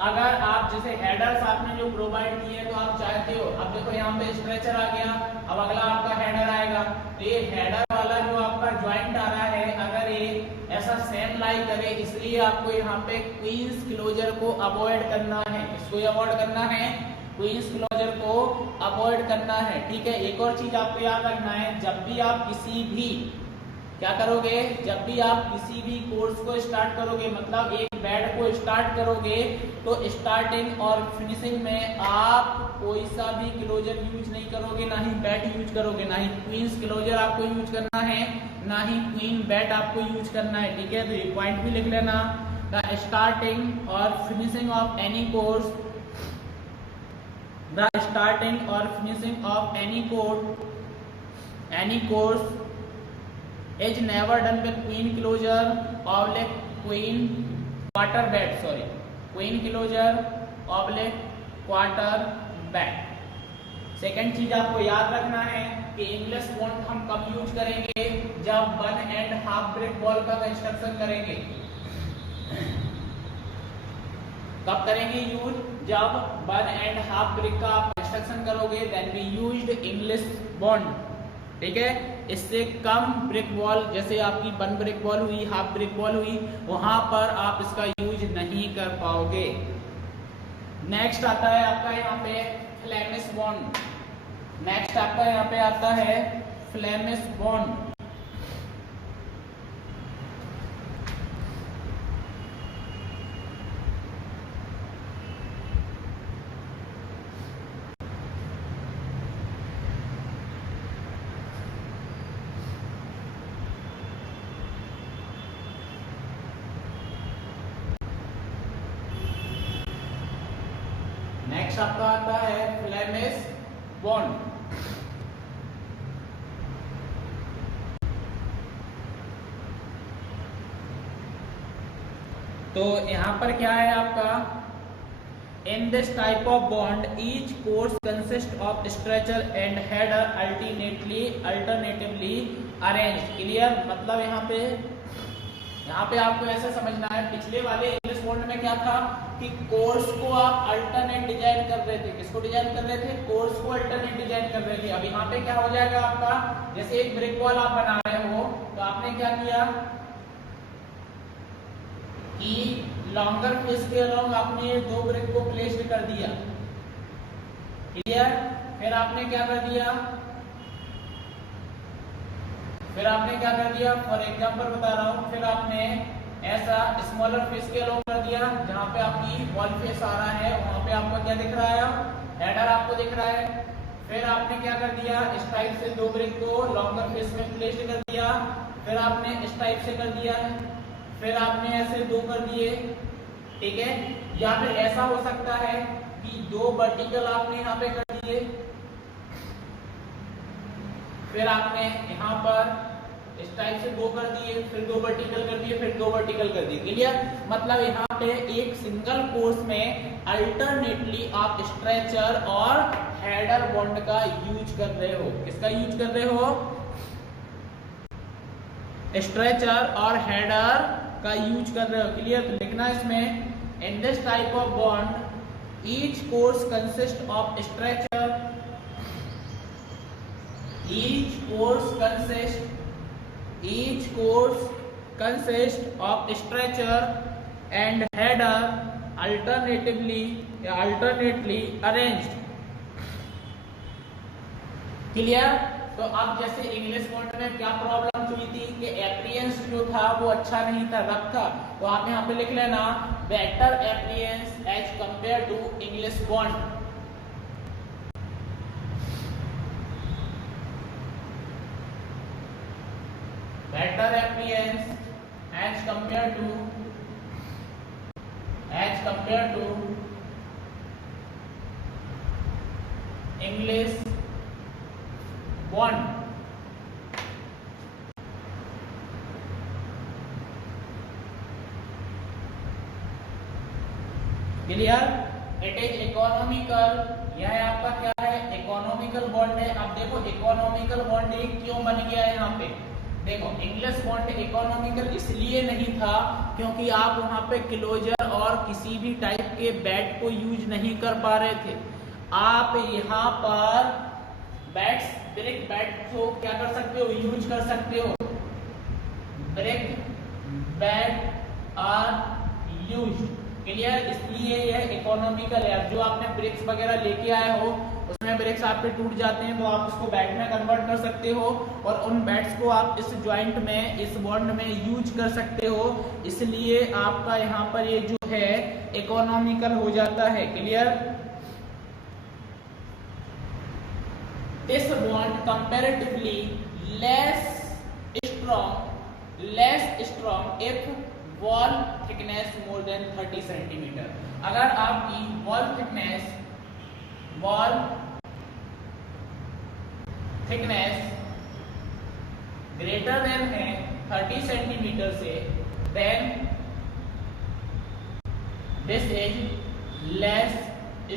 अगर आप जैसे हेडर्स आपने जो प्रोवाइड किए तो आप चाहते हो, अब देखो यहाँ पे स्ट्रेचर आ गया, अब अगला आपका हेडर आएगा, तो ये हेडर वाला जो आपका ज्वाइंट आ रहा है, अगर ये ऐसा सेम लाई करे, इसलिए आपको यहाँ पे क्वींस क्लोजर को अवॉइड करना है। इसको अवॉइड करना है, क्वींस क्लोजर को अवॉइड करना है। ठीक है, एक और चीज आपको याद रखना है, जब भी आप किसी भी क्या करोगे, जब भी आप किसी भी कोर्स को स्टार्ट करोगे, मतलब एक बैड को स्टार्ट करोगे, तो स्टार्टिंग और फिनिशिंग में आप कोई सा भी क्लोजर यूज नहीं करोगे, ना ही बैट यूज करोगे, ना ही क्वींस क्लोजर आपको यूज करना है, ना ही क्वीन बैट आपको यूज करना है। ठीक है, तो ये पॉइंट भी लिख लेना। द स्टार्टिंग और finishing of any course, the starting और finishing of any course is never done with queen closure oblique queen quarter bat, sorry, queen closure oblique quarter bat। Second चीज आपको याद रखना है कि इंग्लिश बॉन्ड हम कब यूज करेंगे, जब 1 एंड हाफ ब्रेक बॉल का कंस्ट्रक्शन करेंगे। कब करेंगे यूज, जब 1 एंड हाफ ब्रेक का आप कंस्ट्रक्शन करोगे, then we used English bond. ठीक है, इससे कम ब्रिक बॉल, जैसे आपकी 1 ब्रिक बॉल हुई, हाफ ब्रिक बॉल हुई, वहां पर आप इसका यूज नहीं कर पाओगे। नेक्स्ट आता है आपका यहाँ पे फ्लेमिश बॉन्ड। नेक्स्ट आपका यहाँ पे आता है फ्लेमिश बॉन्ड। नेक्स्ट आपका आता है फ्लेमिश बॉन्ड। तो यहां पर क्या है आपका, इन this type of bond each course consist of stretcher and header alternatively arrange. Clear, मतलब यहाँ पे आपको ऐसा समझना है, पिछले वाले इंग्लिश बॉन्ड में क्या था कि कोर्स को आप अल्टरनेट डिजाइन कर रहे थे। किसको डिजाइन कर रहे थे, कोर्स को अल्टरनेट डिजाइन कर रहे थे। अब यहाँ पे क्या हो जाएगा आपका, जैसे एक ब्रिक वॉल आप बना रहे हो, तो आपने क्या किया कि लॉन्गर फेस के अलोंग आपने 2 ब्रिक को प्लेस्ड कर दिया। क्लियर, फिर आपने क्या कर दिया, फॉर एग्जांपल बता रहा हूं, फिर आपने ऐसा स्मॉलर फेस के अलोंग कर दिया, जहां पे आपकी वॉल फेस आ रहा है वहां पे आपको क्या दिख रहा है, हेडर आपको दिख रहा है। फिर आपने क्या कर दिया, इस टाइप से दो ब्रिक को लॉन्गर फेस में प्लेस कर दिया, फिर आपने इस टाइप से कर दिया, फिर आपने ऐसे दो कर दिए, ठीक है। या फिर ऐसा हो सकता है कि दो वर्टिकल आपने यहाँ पे कर दिए, फिर आपने यहाँ पर इस टाइप से दो कर दिए, फिर दो वर्टिकल कर दिए, फिर दो वर्टिकल कर दिए। क्लियर? मतलब यहाँ पे एक सिंगल कोर्स में अल्टरनेटली आप स्ट्रेचर और हेडर बॉन्ड का यूज कर रहे हो। किसका यूज कर रहे हो? स्ट्रेचर और हेडर का यूज कर रहे हो। क्लियर? तो लिखना इसमें, in this type of bond each course consist of stretcher, each course consists of stretcher and header alternately arranged। Clear? तो अब जैसे इंग्लिश बॉन्ड में क्या प्रॉब्लम हुई थी कि एप्रियंस जो था वो अच्छा नहीं था, रफ था, तो आप यहाँ पे लिख लेना better appearance as compare to English bond. better appearance as compared to English bond। Clear? It is economical, यह आपका क्या है, इकोनॉमिकल बॉन्ड है। अब देखो इकोनॉमिकल बॉन्ड क्यों बन गया है यहाँ पे। देखो इंग्लिश बॉन्ड इकोनॉमिकल इसलिए नहीं था क्योंकि आप वहां पे क्लोजर और किसी भी टाइप के बैट को यूज नहीं कर पा रहे थे। आप यहाँ पर ब्रिक बैट को क्या कर सकते हो, यूज कर सकते हो। Brick bat are use. Clear? इसलिए यह इकोनॉमिकल है। जो आपने ब्रिक्स वगैरह लेके आए हो उसमें ब्रिक्स आपके टूट जाते हैं तो आप उसको बैट में कन्वर्ट कर सकते हो और उन बैट्स को आप इस जॉइंट में, इस बॉन्ड में यूज कर सकते हो। इसलिए आपका यहाँ पर ये जो है इकोनॉमिकल हो जाता है। Clear? This bond comparatively less strong if wall thickness more than 30 centimetre. अगर आपकी वॉल थिकनेस ग्रेटर देन है 30 सेंटीमीटर से, then this is less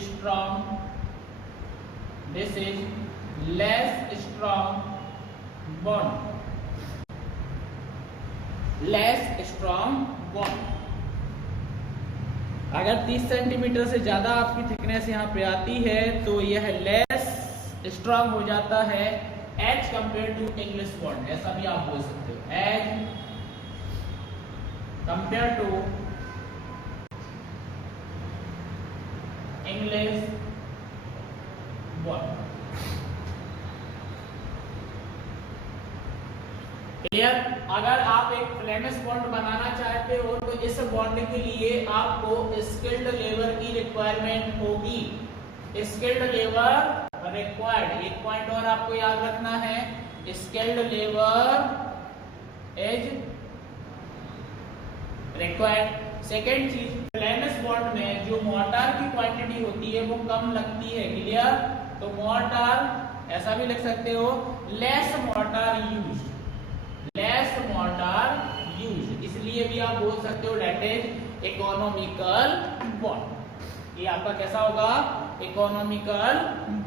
strong bond. अगर 30 सेंटीमीटर से ज्यादा आपकी थिकनेस यहाँ पे आती है तो यह लेस स्ट्रॉन्ग हो जाता है as compare to English bond. ऐसा भी आप बोल सकते हो, as compare to English bond. Clear? अगर आप एक फ्लेमिश बॉन्ड बनाना चाहते हो तो इस बॉन्ड के लिए आपको स्किल्ड लेबर की रिक्वायरमेंट होगी। Skilled labour required. एक पॉइंट और आपको याद रखना है, skilled labour is required. Second चीज, फ्लेमिश बॉन्ड में जो मोर्टार की क्वांटिटी होती है वो कम लगती है। क्लियर? तो मोर्टार ऐसा भी लिख सकते हो, लेस मोर्टार यूज, इसलिए भी आप बोल सकते हो डेट इज इकोनॉमिकल बॉन्ड। ये आपका कैसा होगा, इकोनॉमिकल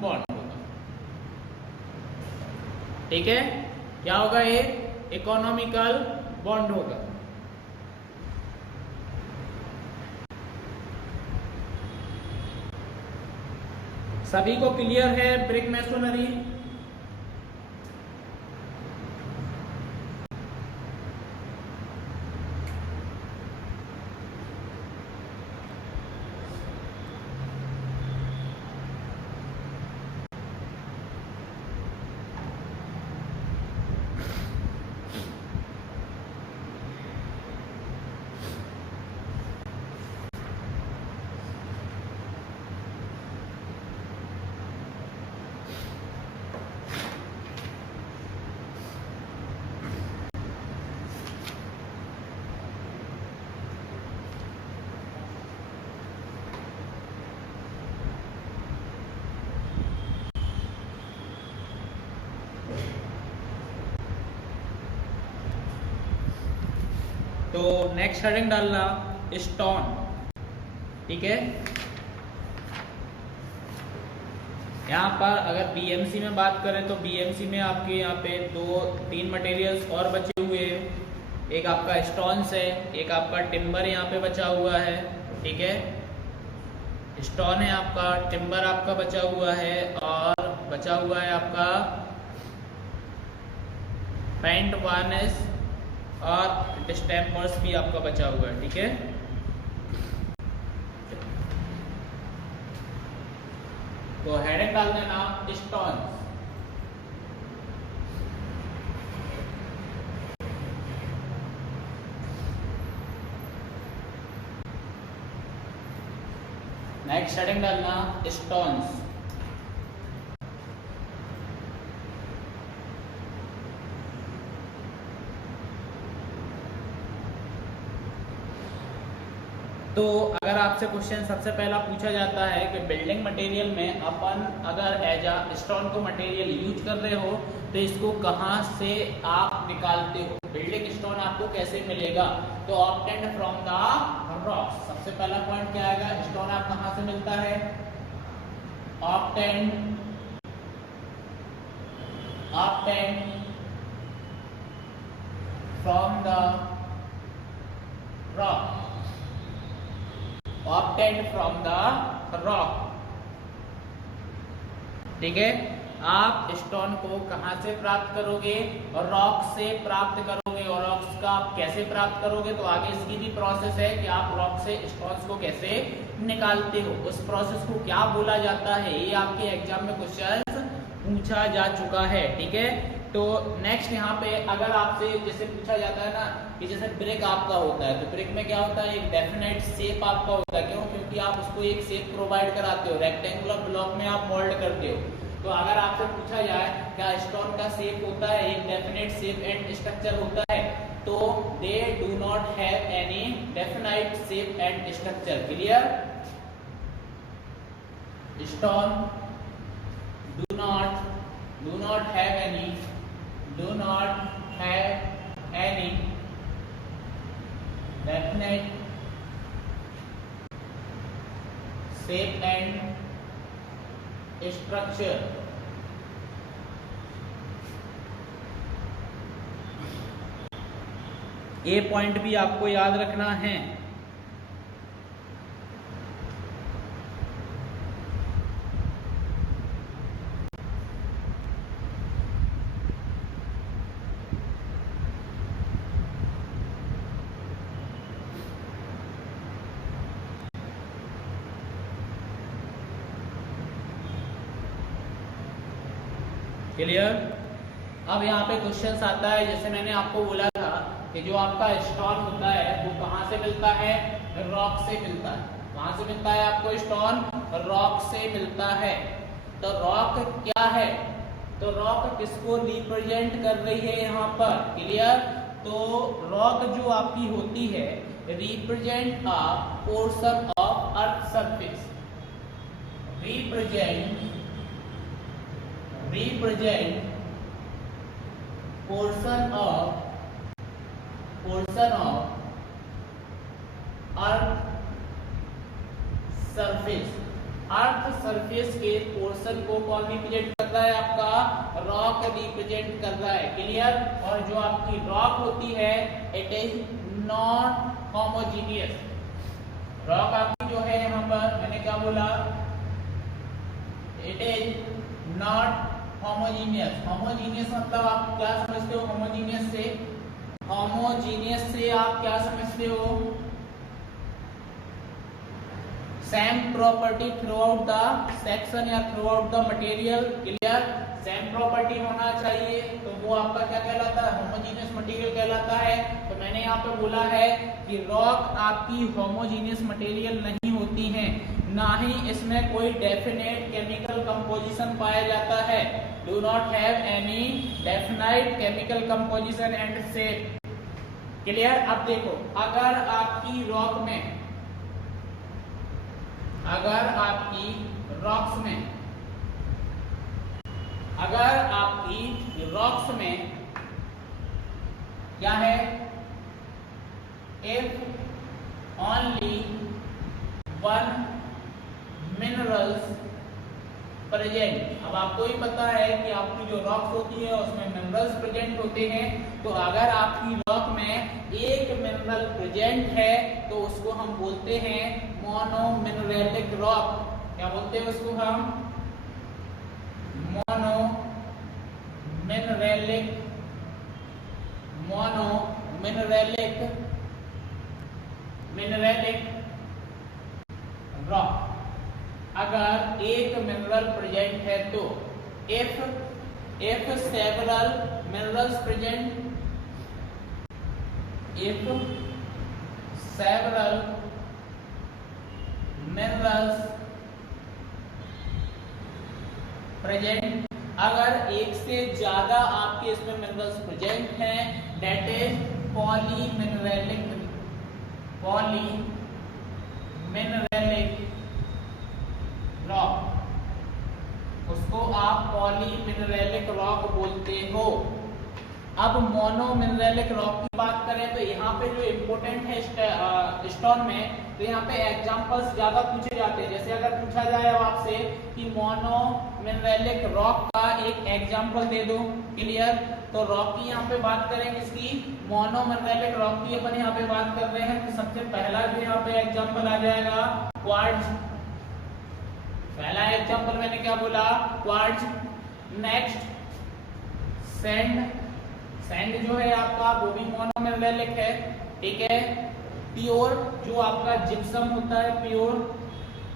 बॉन्ड होगा। ठीक है? क्या होगा ये, इकोनॉमिकल बॉन्ड होगा। सभी को क्लियर है ब्रिक मैसोनरी? तो नेक्स्ट हेडिंग डालना स्टोन, ठीक है। यहाँ पर अगर बीएमसी में बात करें तो बीएमसी में आपके यहाँ पे 2-3 मटेरियल्स और बचे हुए हैं। एक आपका स्टोन्स है, एक आपका टिम्बर यहाँ पे बचा हुआ है, ठीक है। स्टोन है आपका, टिम्बर आपका बचा हुआ है, और बचा हुआ है आपका पेंट वार्निश और स्टैम्पर्स भी आपका बचा हुआ है, ठीक है। तो हेडिंग डाल देना स्टोन्स। नेक्स्ट हेडिंग डालना स्टोन्स। तो अगर आपसे क्वेश्चन सबसे पहला पूछा जाता है कि बिल्डिंग मटेरियल में अपन अगर एज अ स्टोन को मटेरियल यूज कर रहे हो तो इसको कहाँ से आप निकालते हो, बिल्डिंग स्टोन आपको कैसे मिलेगा, तो ऑब्टेन्ड फ्रॉम द रॉक्स। सबसे पहला पॉइंट क्या आएगा, स्टोन आप कहाँ से मिलता है, obtained from the rock, obtained from the rock, ठीक है। आप स्टोन को कहां से प्राप्त करोगे, और रॉक से प्राप्त करोगे, और रॉक्स का आप कैसे प्राप्त करोगे, तो आगे इसकी भी प्रोसेस है कि आप रॉक से स्टोन्स को कैसे निकालते हो, उस प्रोसेस को क्या बोला जाता है, ये आपके एग्जाम में क्वेश्चन पूछा जा चुका है, ठीक है। तो नेक्स्ट यहाँ पे अगर आपसे जैसे पूछा जाता है ना कि जैसे ब्रिक आपका होता है, तो ब्रिक में क्या होता है, एक डेफिनेट शेप आपका होता है, क्यों, क्योंकि आप उसको एक शेप प्रोवाइड कराते हो, रेक्टेंगुलर ब्लॉक में आप मोल्ड करते हो। तो अगर आपसे पूछा जाए क्या स्टोन का शेप होता है, एक डेफिनेट शेप एंड स्ट्रक्चर होता है, तो they do not have any definite shape and structure, clear. Stone do not have any definite shape and structure, ये पॉइंट भी आपको याद रखना है। क्लियर। अब यहाँ पे क्वेश्चन आता है, जैसे मैंने आपको बोला था कि जो आपका स्टोन होता है वो कहाँ से मिलता है, रॉक से मिलता है। कहाँ से मिलता है आपको स्टोन, रॉक से मिलता है। तो रॉक क्या है, तो रॉक किसको रिप्रेजेंट कर रही है यहाँ पर, क्लियर। तो रॉक जो आपकी होती है represent a portion of earth surface, represent portion of earth surface के पोर्शन को कौन रिप्रेजेंट कर रहा है, आपका रॉक रिप्रेजेंट कर रहा है, क्लियर। और जो आपकी रॉक होती है it is not homogeneous. Rock आपकी जो है यहाँ पर मैंने क्या बोला, it is not homogeneous. Homogeneous मतलब आप क्या समझते हो, होमोजीनियस से आप क्या समझते हो, same property throughout the section या throughout the material, clear. Same property होना चाहिए, तो वो आपका क्या कहलाता है, होमोजीनियस मटेरियल कहलाता है। तो मैंने यहाँ पे बोला है कि रॉक आपकी होमोजीनियस मटेरियल नहीं होती हैं, ना ही इसमें कोई डेफिनेट केमिकल कंपोजिशन पाया जाता है, do not have any definite chemical composition and shape, clear. अब देखो अगर आपकी रॉक में, अगर आपकी रॉक्स में क्या है, if only one minerals present. अब आपको ही पता है कि आपकी जो रॉक्स होती है उसमें मिनरल्स प्रेजेंट होते हैं, तो अगर आपकी रॉक में एक मिनरल प्रेजेंट है तो उसको हम बोलते हैं मोनोमिनरलिक रॉक। क्या बोलते हैं उसको हम? मिनरलिक रॉक। अगर एक मिनरल प्रेजेंट है तो if several minerals present, if several minerals present, अगर एक से ज्यादा आपके इसमें मिनरल्स प्रेजेंट हैं, दैट इज पॉलीमिनरलिक रॉक। उसको आप पॉलीमिनरलिक रॉक बोलते हो। अब मोनोमिनरलिक रॉक की बात करें तो यहाँ पे जो इम्पोर्टेंट है स्टोन में, तो यहाँ पे एग्जांपल्स ज्यादा पूछे जाते हैं। जैसे अगर पूछा जाए आपसे कि मोनोमिनरलिक रॉक का एक एग्जांपल दे दो, क्लियर? तो रॉक की यहाँ पे बात करें किसकी? मोनोमिनरलिक रॉक की अपन यहाँ पे बात कर रहे हैं। तो सबसे पहला जो यहाँ पे एग्जांपल आ जाएगा क्वार्ट्ज। पहला एग्जांपल मैंने क्या बोला? क्वार्ट्ज। नेक्स्ट सैंड जो है आपका वो भी मोनोमिनरलिक है, ठीक है। प्योर जो आपका जिप्सम होता है, प्योर,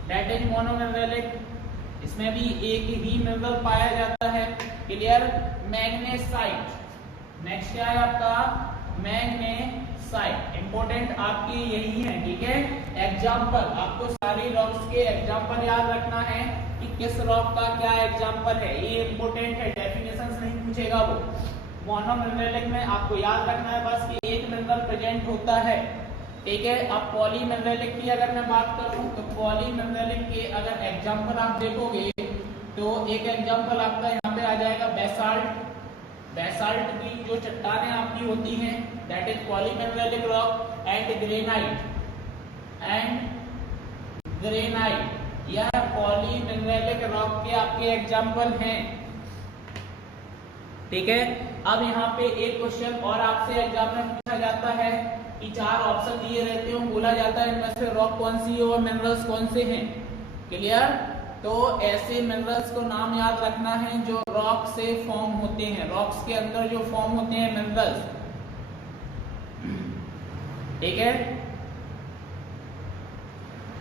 दैट इज मोनोमिनरलिक। इसमें भी एक ही मिनरल पाया जाता है, क्लियर। मैग्नेसाइट। नेक्स्ट क्या है आपका? मैग्नेसाइट। इंपॉर्टेंट आपकी यही है, ठीक है। एग्जाम्पल, आपको सारी रॉक्स के एग्जाम्पल याद रखना है कि किस रॉक का क्या एग्जाम्पल है, ये इंपॉर्टेंट है। डेफिनेशन नहीं पूछेगा वो। मोनोमिनरलिक में आपको याद रखना है बस कि एक मिनरल प्रेजेंट होता है, ठीक है। अब पॉलीमिनरलिक की अगर मैं बात करूं तो पॉलीमिनरलिक के अगर एग्जांपल आप देखोगे तो एक एग्जांपल आपका यहाँ पे आ जाएगा बेसाल्ट। बेसाल्ट की जो चट्टानें आपकी होती हैं, that is polymineralic rock. And granite, यह पॉलीमिनरलिक रॉक के आपके एग्जांपल हैं, ठीक है। अब यहाँ पे एक क्वेश्चन और आपसे एग्जाम में पूछा जाता है कि चार ऑप्शन दिए रहते हैं, बोला जाता है इनमें से रॉक कौन सी है और मिनरल्स कौन से हैं, क्लियर। तो ऐसे मिनरल्स को नाम याद रखना है जो रॉक से फॉर्म होते हैं, रॉक्स के अंदर जो फॉर्म होते हैं मिनरल्स, ठीक है।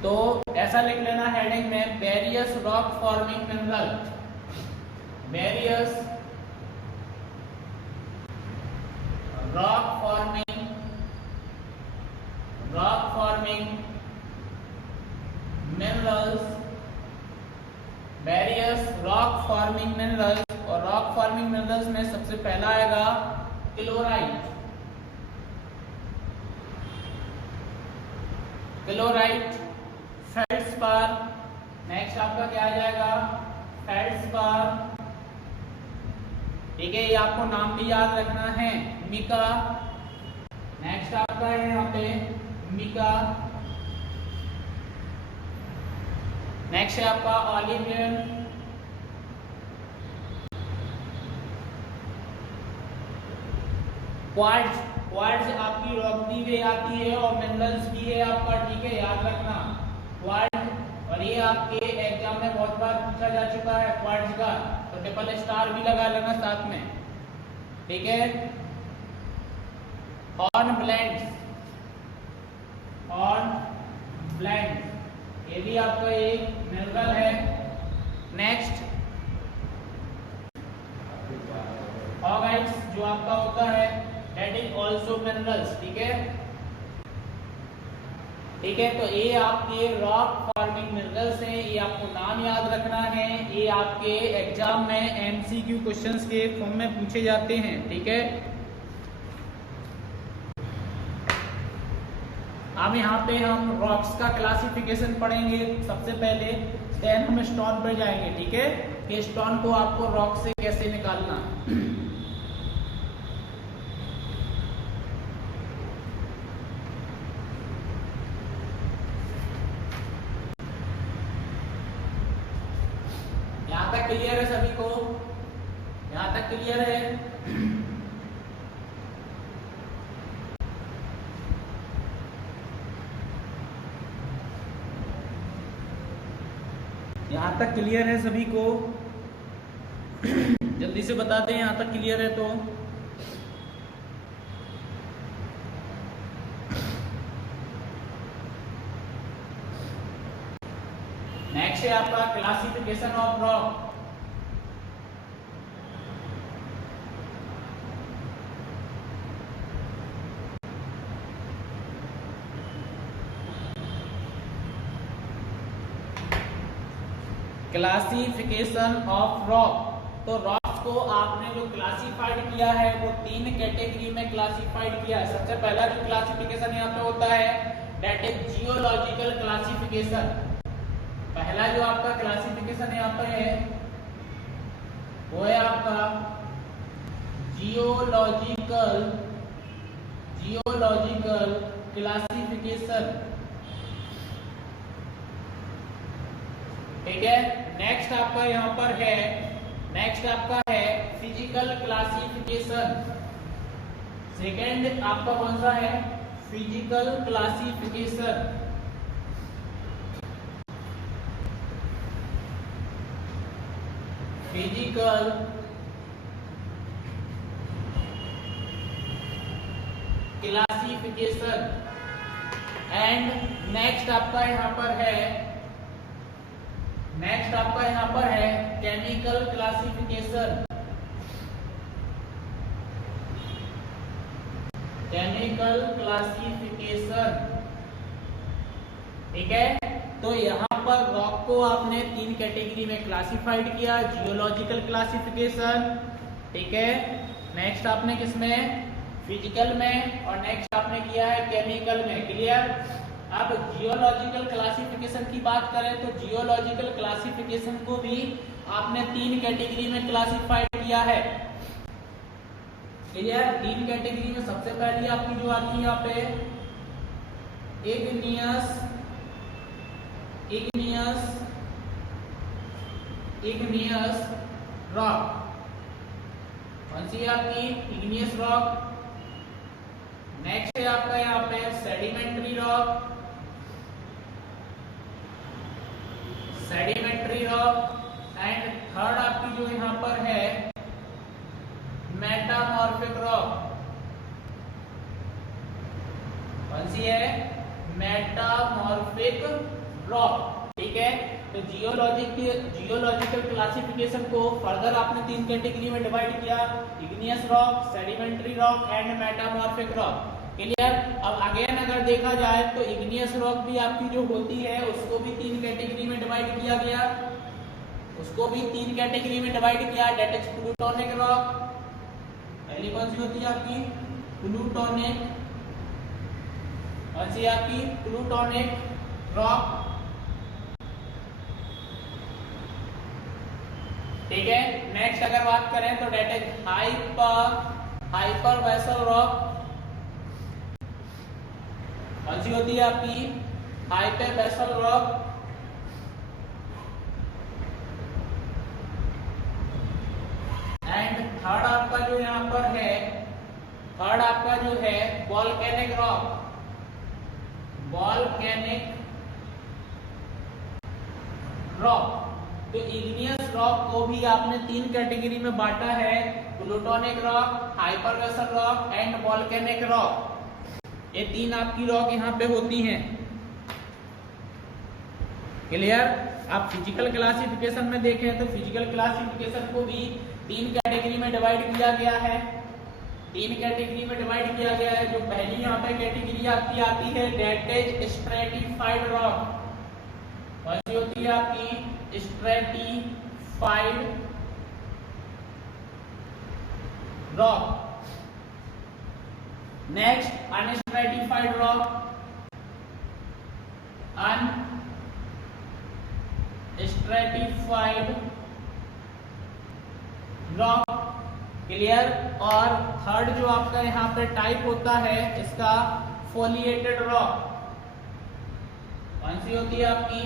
तो ऐसा लिख लेना हेडिंग में, various rock forming mineral, various rock forming minerals, various rock forming minerals। और rock forming minerals में सबसे पहला आएगा क्लोराइट। फेल्ड्स्पार। नेक्स्ट आपका क्या आ जाएगा? फेल्ड्स्पार, ठीक है। ये आपको नाम भी याद रखना है। मिका। नेक्स्ट आपका है यहाँ पे मिका। नेक्स्ट है आपका ऑलिवियन। क्वार्ट्ज आपकी रॉकनी में आती है और मिनरल्स भी है आपका, ठीक है, याद रखना क्वार्ट्ज। और ये आपके एग्जाम में बहुत बार पूछा जा चुका है क्वार्ट्ज का, तो ट्रिपल स्टार भी लगा लेना साथ में, ठीक है। हॉर्नब्लेंड्स, ये भी आपका एक मिनरल है। नेक्स्ट ऑगाइट्स जो आपका होता है, दैट इज आल्सो मिनरल्स, ठीक है। ठीक है, तो ये आपके रॉक फॉर्मिंग मिनरल्स हैं, ये आपको नाम याद रखना है। ये आपके एग्जाम में एमसीक्यू क्वेश्चंस के फॉर्म में पूछे जाते हैं, ठीक है। अब यहाँ पे हम रॉक्स का क्लासिफिकेशन पढ़ेंगे सबसे पहले, देन हम स्टोन पर जाएंगे, ठीक है, कि स्टोन को आपको रॉक से कैसे निकालना। तक क्लियर है सभी को? यहां तक क्लियर है? यहां तक क्लियर है सभी को? जल्दी से बता दें यहां तक क्लियर है तो। नेक्स्ट है आपका classification of rock. Classification of rock, तो रॉक्स को आपने जो क्लासिफाइड किया है वो 3 कैटेगरी में क्लासिफाइड किया है। सबसे पहला जो क्लासिफिकेशन यहाँ पे होता है दैट इज जियोलॉजिकल क्लासिफिकेशन। पहला जो आपका क्लासिफिकेशन यहाँ पे है वो है आपका जियोलॉजिकल क्लासिफिकेशन, ठीक है। नेक्स्ट आपका यहाँ पर है, नेक्स्ट आपका है फिजिकल क्लासिफिकेशन। सेकेंड आपका कौन सा है? Physical classification. Physical classification. And next आपका यहाँ पर है, नेक्स्ट आपका यहाँ पर है केमिकल क्लासिफिकेशन। केमिकल क्लासिफिकेशन, ठीक है। तो यहाँ पर रॉक को आपने 3 कैटेगरी में क्लासिफाइड किया, जियोलॉजिकल क्लासिफिकेशन, ठीक है। नेक्स्ट आपने किसमें? फिजिकल में, और नेक्स्ट आपने किया है केमिकल में। क्लियर? अब जियोलॉजिकल क्लासिफिकेशन की बात करें तो जियोलॉजिकल क्लासिफिकेशन को भी आपने 3 कैटेगरी में क्लासिफाइड किया है। क्लियर? 3 कैटेगरी में सबसे पहली आपकी जो आती है यहाँ पे इग्नियस रॉक। कौन सी है आपकी? Igneous rock. नेक्स्ट है आपका यहाँ पे सेडिमेंट्री रॉक, एंड थर्ड आपकी जो यहाँ पर है मेटामॉर्फिक रॉक। कौन सी है? मेटामॉर्फिक रॉक, ठीक है। तो जियोलॉजिकल क्लासिफिकेशन को फर्दर आपने 3 कैटेगरी में डिवाइड किया, igneous rock, sedimentary rock and metamorphic rock. Clear? अब अगेन अगर देखा जाए तो इग्नियस रॉक भी आपकी जो होती है उसको भी 3 कैटेगरी में डिवाइड किया गया, उसको भी 3 कैटेगरी में डिवाइड किया, दैट इज प्लूटोनिक रॉक। पहली कौन सी होती है आपकी? प्लूटोनिक। कौन सी आपकी? प्लूटोनिक रॉक, ठीक है। नेक्स्ट अगर बात करें तो that is hyper vessel rock. कौन सी होती है आपकी? Hyper vessel rock. And third आपका जो यहाँ पर है, थर्ड आपका जो है वॉल्केनिक रॉक। वॉल्केनिक रॉक, तो इग्नियस रॉक को भी आपने 3 कैटेगरी में बांटा है, plutonic rock, hyper vessel rock and volcanic rock. ये 3 आपकी रॉक यहाँ पे होती हैं। क्लियर? आप फिजिकल क्लासिफिकेशन में देखें तो फिजिकल क्लासिफिकेशन को भी 3 कैटेगरी में डिवाइड किया गया है, 3 कैटेगरी में डिवाइड किया गया है। जो पहली यहाँ पे कैटेगरी आपकी आती है दैट इज स्ट्रेटिफाइड रॉक। कौन सी होती है आपकी? Stratified rock. Next unstratified rock, unstratified rock. Clear? और थर्ड जो आपका यहाँ पे टाइप होता है इसका फोलिएटेड रॉक। कौन सी होती है आपकी?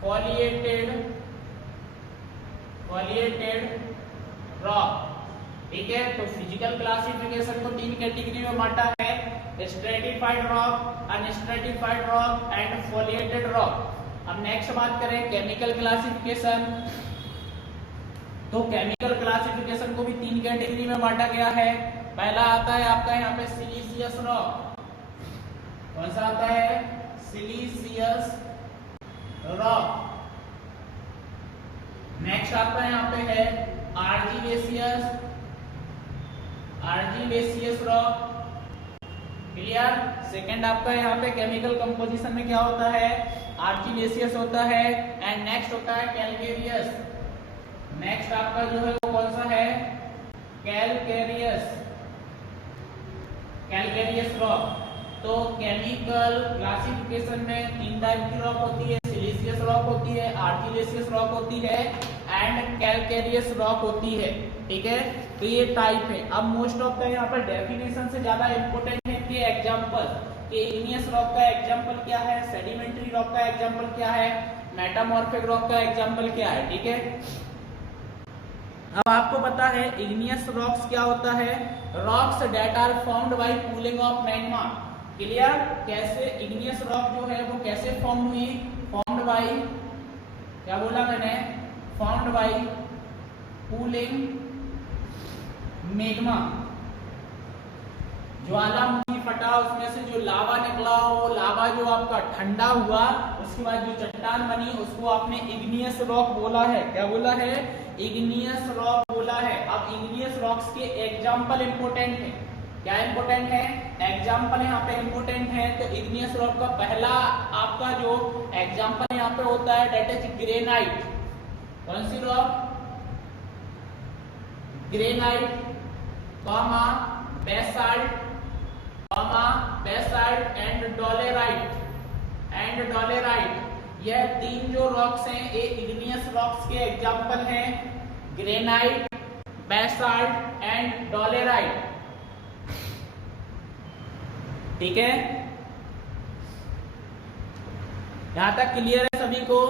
Foliated foliated rock. ठीक है, तो फिजिकल क्लासिफिकेशन को तीन कैटेगरी में बांटा है, stratified rock, unstratified rock and foliated rock. अब नेक्स्ट बात करें केमिकल क्लासिफिकेशन, तो केमिकल क्लासिफिकेशन को भी तीन कैटेगरी में बांटा गया है। पहला आता है आपका यहाँ पे सिलीसियस रॉक। कौन सा आता है? सिलीसियस रॉक। नेक्स्ट आपका यहाँ पे है आर्जिलेसियस रॉक। क्लियर? सेकंड आपका यहाँ पे केमिकल कंपोजिशन में क्या होता है? आर्जिलेसियस होता है। एंड नेक्स्ट होता है कैलकेरियस। नेक्स्ट आपका जो है वो कौन सा है? Calcareous rock. तो केमिकल क्लासिफिकेशन में तीन टाइप की रॉक होती है, सिलीसियस रॉक होती है, आर्जिलेसियस रॉक होती है एंड कैलकेरियस रॉक होती है। ठीक है, तो ये टाइप है। अब मोस्ट ऑफ द यहाँ पर डेफिनेशन से ज्यादा इंपोर्टेंट है कि एग्जांपल, कि इग्नियस रॉक का एग्जांपल क्या है, सेडिमेंट्री रॉक का एग्जांपल क्या है, मेटामॉर्फिक रॉक का एग्जांपल क्या है। ठीक है, अब आपको पता है इग्नियस रॉक्स क्या होता है? Rocks that are found by cooling of magma. Clear? कैसे इग्नियस रॉक जो है वो कैसे फॉर्म हुई? फॉर्म्ड बाय, क्या बोला मैंने? Found by cooling magma. ज्वालामुखी फटा, उसमें से जो लावा निकला, वो लावा जो आपका ठंडा हुआ, उसके बाद जो चट्टान बनी उसको आपने इग्नियस रॉक बोला है। क्या बोला है? इग्नियस रॉक बोला है। अब इग्नियस रॉक्स के एग्जांपल इंपोर्टेंट है। क्या इंपोर्टेंट है? एग्जांपल यहाँ पे इंपोर्टेंट है। तो इग्नियस रॉक का पहला आपका जो एग्जांपल यहाँ पे होता है दैट इज ग्रेनाइट। कौन सी rock? Granite, basalt and dolerite. यह तीन जो रॉक्स हैं ये इग्नियस रॉक्स के एग्जांपल हैं, ग्रेनाइट, बेसाल्ट एंड डोलेराइट। ठीक है, यहां तक क्लियर है सभी को?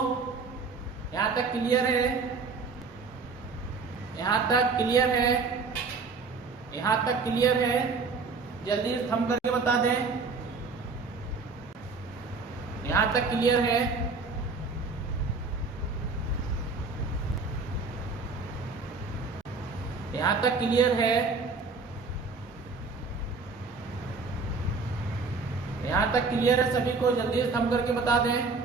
यहां तक क्लियर है? यहां तक क्लियर है? यहां तक क्लियर है? जल्दी थम करके बता दें। यहां तक क्लियर है? यहां तक क्लियर है? यहां तक क्लियर है सभी को? जल्दी से थम करके बता दें।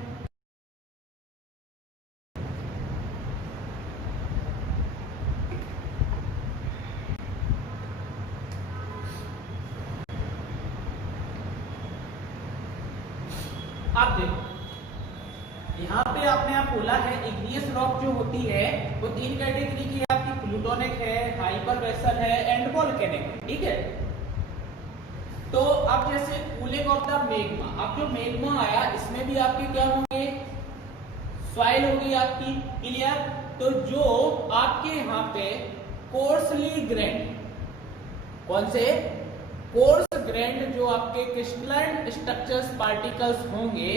आप देखो यहाँ पे आपने आप बोला है इग्नियस रॉक जो होती है वो तीन कैटेगरी की है आपकी, प्लूटोनिक है, हाइपरवेसल है एंड वोल्केनिक है। ठीक है, तो अब जैसे कूलिंग ऑफ द मैग्मा, अब जो मैग्मा आया इसमें भी आपके क्या होंगे? सॉइल होगी आपकी। क्लियर? तो जो आपके यहाँ पे कोर्सली ग्रेन्ड, कौन से? कोर्स ग्रेन्ड जो आपके क्रिस्टलाइन स्ट्रक्चर्स पार्टिकल्स होंगे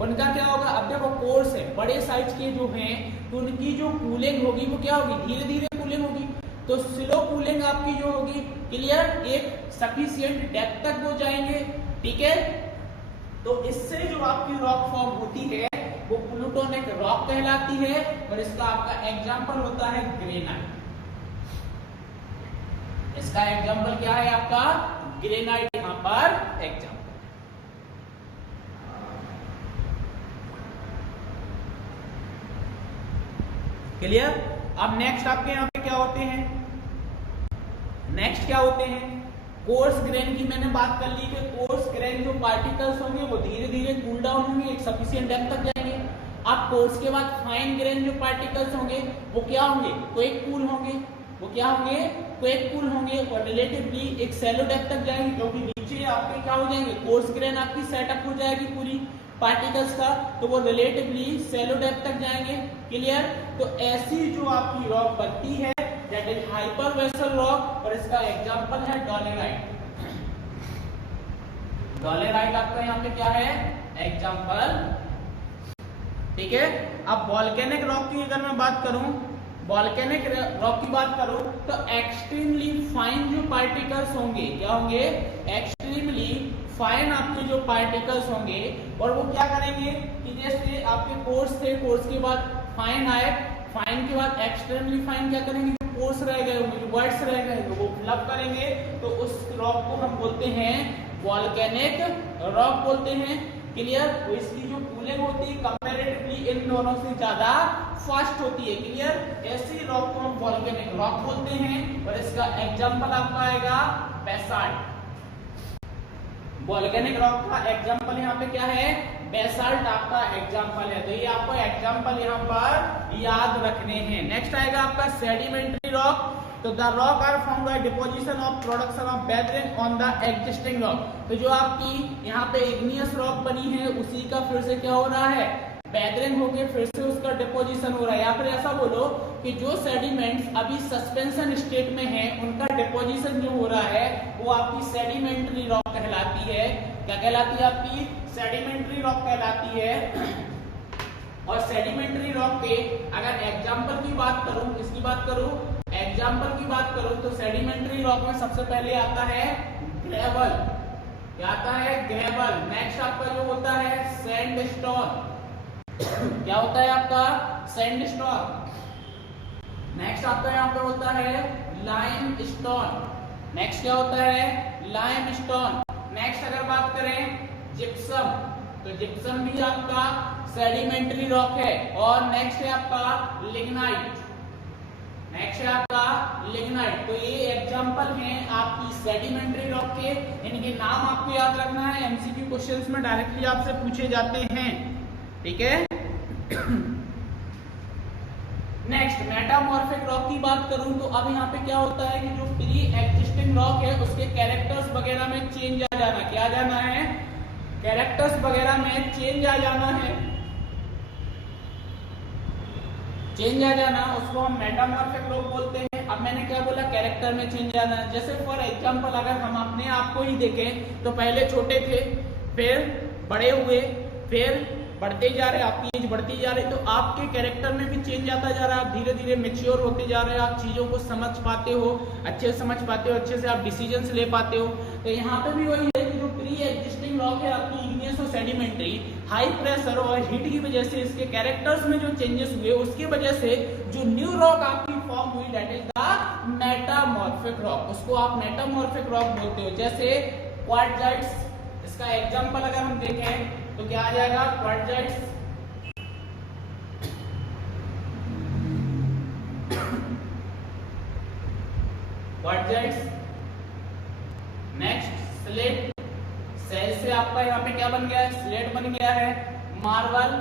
उनका क्या होगा? अब देखो कोर्स है, बड़े साइज के जो हैं तो उनकी जो कूलिंग होगी वो क्या होगी? धीरे धीरे कूलिंग होगी। तो स्लो कूलिंग आपकी जो होगी, क्लियर, एक सफिशिएंट डेप्थ तक वो जाएंगे। ठीक है, तो इससे जो आपकी रॉक फॉर्म होती है वो प्लूटोनिक रॉक कहलाती है और इसका आपका एग्जाम्पल होता है ग्रेनाइट। इसका एग्जाम्पल क्या है आपका? ग्रेनाइट यहां पर एग्जाम्पल। क्लियर? अब नेक्स्ट आपके यहाँ पे क्या होते हैं? नेक्स्ट क्या होते हैं? कोर्स ग्रेन की मैंने बात कर ली कि कोर्स ग्रेन जो पार्टिकल्स होंगे वो धीरे धीरे कूल डाउन होंगे, एक सफिशिएंट डेप्थ तक जाएंगे। अब कोर्स के बाद फाइन ग्रेन जो पार्टिकल्स होंगे वो क्या होंगे? क्विक कूल होंगे। वो क्या होंगे? क्विक कूल होंगे और रिलेटिवली एक सैलो डेप्थ तक जाएंगे, क्योंकि नीचे आपके क्या हो जाएंगे? कोर्स ग्रेन आपकी सेटअप हो जाएगी पूरी पार्टिकल्स का, तो वो रिलेटिवली सैलो डेप्थ तक जाएंगे। क्लियर? तो ऐसी जो आपकी रॉक बनती है दैट इज हाइपरवेसल रॉक और इसका एग्जांपल है डोलेराइट। डोलेराइट आपका यहाँ पे क्या है? एग्जांपल। ठीक है, अब वोल्केनिक रॉक की अगर मैं बात करूं, वॉल्केनिक रॉक की बात करूं तो एक्सट्रीमली फाइन जो पार्टिकल्स होंगे, क्या होंगे, एक्सट्रीमली फाइन आपके जो पार्टिकल्स होंगे, और वो क्या करेंगे कि जैसे आपके कोर्स थे, कोर्स के बाद फाइन आए, फाइन के बाद एक्सट्रीमली फाइन क्या करेंगे, जो कोर्स रह गए होंगे, जो वर्ड्स रह गए तो वो फिलअप करेंगे, तो उस रॉक को हम बोलते हैं वॉल्केनिक रॉक बोलते हैं। क्लियर? तो इसकी जो कूलिंग होती है कंपैरेटिवली इन दोनों से ज्यादा फास्ट होती है। क्लियर? ऐसी रॉक को हम वॉल्केनिक रॉक बोलते हैं, और इसका एग्जांपल आपका आएगा बेसाल्ट। वॉल्केनिक रॉक का एग्जांपल यहाँ पे क्या है, बेसाल्ट आपका एग्जांपल है, तो ये आपको एग्जांपल यहाँ पर याद रखने हैं। नेक्स्ट आएगा आपका सेडिमेंट्री रॉक। तो the rock are found by deposition of production of weathering on the existing rock. तो जो आपकी यहाँ पे इग्नियस रॉक बनी है उसी का फिर से क्या हो रहा है, बेदरिंग होके फिर से उसका डिपोजिशन हो रहा है, या फिर ऐसा बोलो कि जो सेडिमेंट्स अभी सस्पेंशन स्टेट में है उनका डिपोजिशन जो हो रहा है वो आपकी सेडिमेंट्री रॉक कहलाती है। क्या कहलाती है आपकी, सेडिमेंट्री रॉक कहलाती है। और सेडिमेंट्री रॉक के अगर एग्जांपल की बात करूं, किसकी बात करूं, एग्जांपल की बात करूं तो सेडिमेंट्री रॉक में सबसे पहले आता है ग्रेवल। क्या आता है, ग्रेवल। नेक्स्ट आपका जो होता है सैंडस्टोन। क्या होता है आपका, सैंडस्टोन। नेक्स्ट आपका यहाँ पे होता है लाइमस्टोन। नेक्स्ट क्या होता है, लाइमस्टोन। नेक्स्ट अगर बात करें जिप्सम, तो जिप्सम भी आपका सेडिमेंट्री रॉक है। और नेक्स्ट है आपका लिग्नाइट। नेक्स्ट है आपका लिग्नाइट। तो ये एग्जांपल हैं आपकी सेडिमेंट्री रॉक के, इनके नाम आपको याद रखना है, एमसीक्यू क्वेश्चंस में डायरेक्टली आपसे पूछे जाते हैं। ठीक है। नेक्स्ट मेटामॉर्फिक रॉक की बात करूं तो अब यहाँ पे क्या होता है कि जो प्री एग्जिस्टिंग रॉक है उसके कैरेक्टर्स वगैरह में चेंज आ जाना, क्या जाना है, कैरेक्टर्स वगैरह में चेंज आ जाना है, चेंज आ जाना, उसको हम मेटामॉर्फिक रॉक बोलते हैं। अब मैंने क्या बोला, कैरेक्टर में चेंज आना। जैसे फॉर एग्जांपल अगर हम अपने आप को ही देखें तो पहले छोटे थे, फिर बड़े हुए, फिर बढ़ते जा रहे, आपकी एज बढ़ती जा रही, तो आपके कैरेक्टर में भी चेंज आता जा रहा है। आप धीरे धीरे मैच्योर होते जा रहे हैं, आप चीजों को समझ पाते हो, अच्छे से समझ पाते हो, अच्छे से आप डिसीजंस ले पाते हो। तो यहाँ पे भी वही है कि जो प्री एग्जिस्टिंग रॉक है आपकी इग्नियस और सेडिमेंट्री, हाई प्रेशर और हीट की वजह से इसके कैरेक्टर्स में जो चेंजेस हुए उसकी वजह से जो न्यू रॉक आपकी फॉर्म हुई that is the metamorphic rock, उसको आप मेटामॉर्फिक रॉक बोलते हो। जैसे क्वार्टजाइट्स, इसका एग्जांपल अगर हम देखें तो क्या आ जाएगा, क्वार्टजाइट्स, क्वार्टजाइट्स। नेक्स्ट स्लेट, सेल से आपका यहाँ पे क्या बन गया है, स्लेट बन गया है। मार्बल,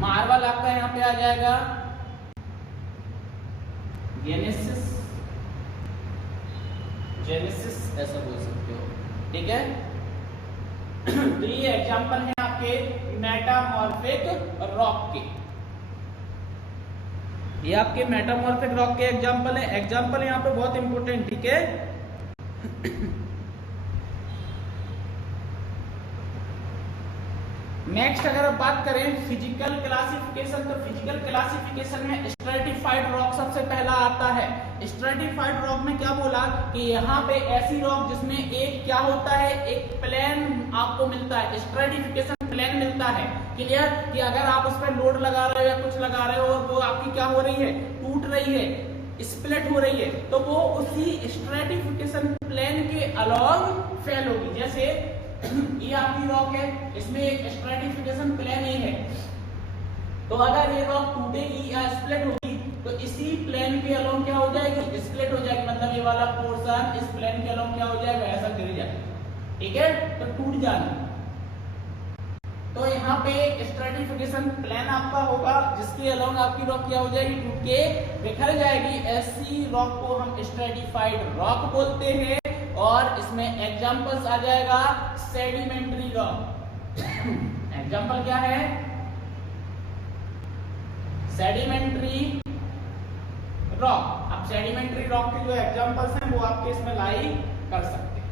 मार्बल आपका यहाँ पे आ जाएगा जेनेसिस, जेनेसिस ऐसा बोल सकते हो। ठीक है। तो ये एग्जांपल है आपके मेटामॉर्फिक रॉक के, ये आपके मेटामॉर्फिक रॉक के एग्जांपल है। एग्जांपल यहाँ पे बहुत इंपॉर्टेंट, ठीक है। नेक्स्ट अगर आप बात करें फिजिकल क्लासिफिकेशन, तो फिजिकल क्लासिफिकेशन में स्ट्रेटिफाइड रॉक सबसे पहला आता है। स्ट्रेटिफाइड रॉक में क्या बोला कि यहाँ पे ऐसी रॉक जिसमें एक क्या होता है, एक प्लेन आपको मिलता है, स्ट्रेटिफिकेशन प्लेन मिलता है। क्लियर? कि अगर आप उस पर लोड लगा रहे हो या कुछ लगा रहे हो और वो आपकी क्या हो रही है, टूट रही है, स्प्लिट हो रही है, तो वो उसी स्ट्रेटिफिकेशन प्लेन के अलॉन्ग फेल होगी। जैसे ये आपकी रॉक है, इसमें एक स्ट्रेटिफिकेशन प्लेन ए है, तो अगर ये रॉक टूटेगी या स्प्लिट होगी तो इसी प्लेन के अलोंग क्या हो जाएगी, स्प्लिट हो जाएगी। मतलब ये वाला पोर्शन इस प्लेन के अलोंग क्या हो जाएगा, ऐसा गिर जाएगा। ठीक है, तो टूट जाना। तो यहाँ पे स्ट्रेटिफिकेशन प्लेन आपका होगा जिसके अलोंग आपकी रॉक क्या हो जाएगी, टूट के बिखर जाएगी। ऐसी रॉक को हम स्ट्रेटिफाइड रॉक बोलते हैं। और इसमें एग्जांपल्स आ जाएगा सेडिमेंट्री रॉक। एग्जांपल क्या है, सेडिमेंट्री रॉक। अब सेडिमेंट्री रॉक के जो एग्जांपल्स हैं वो आपके इसमें लाई कर सकते हैं।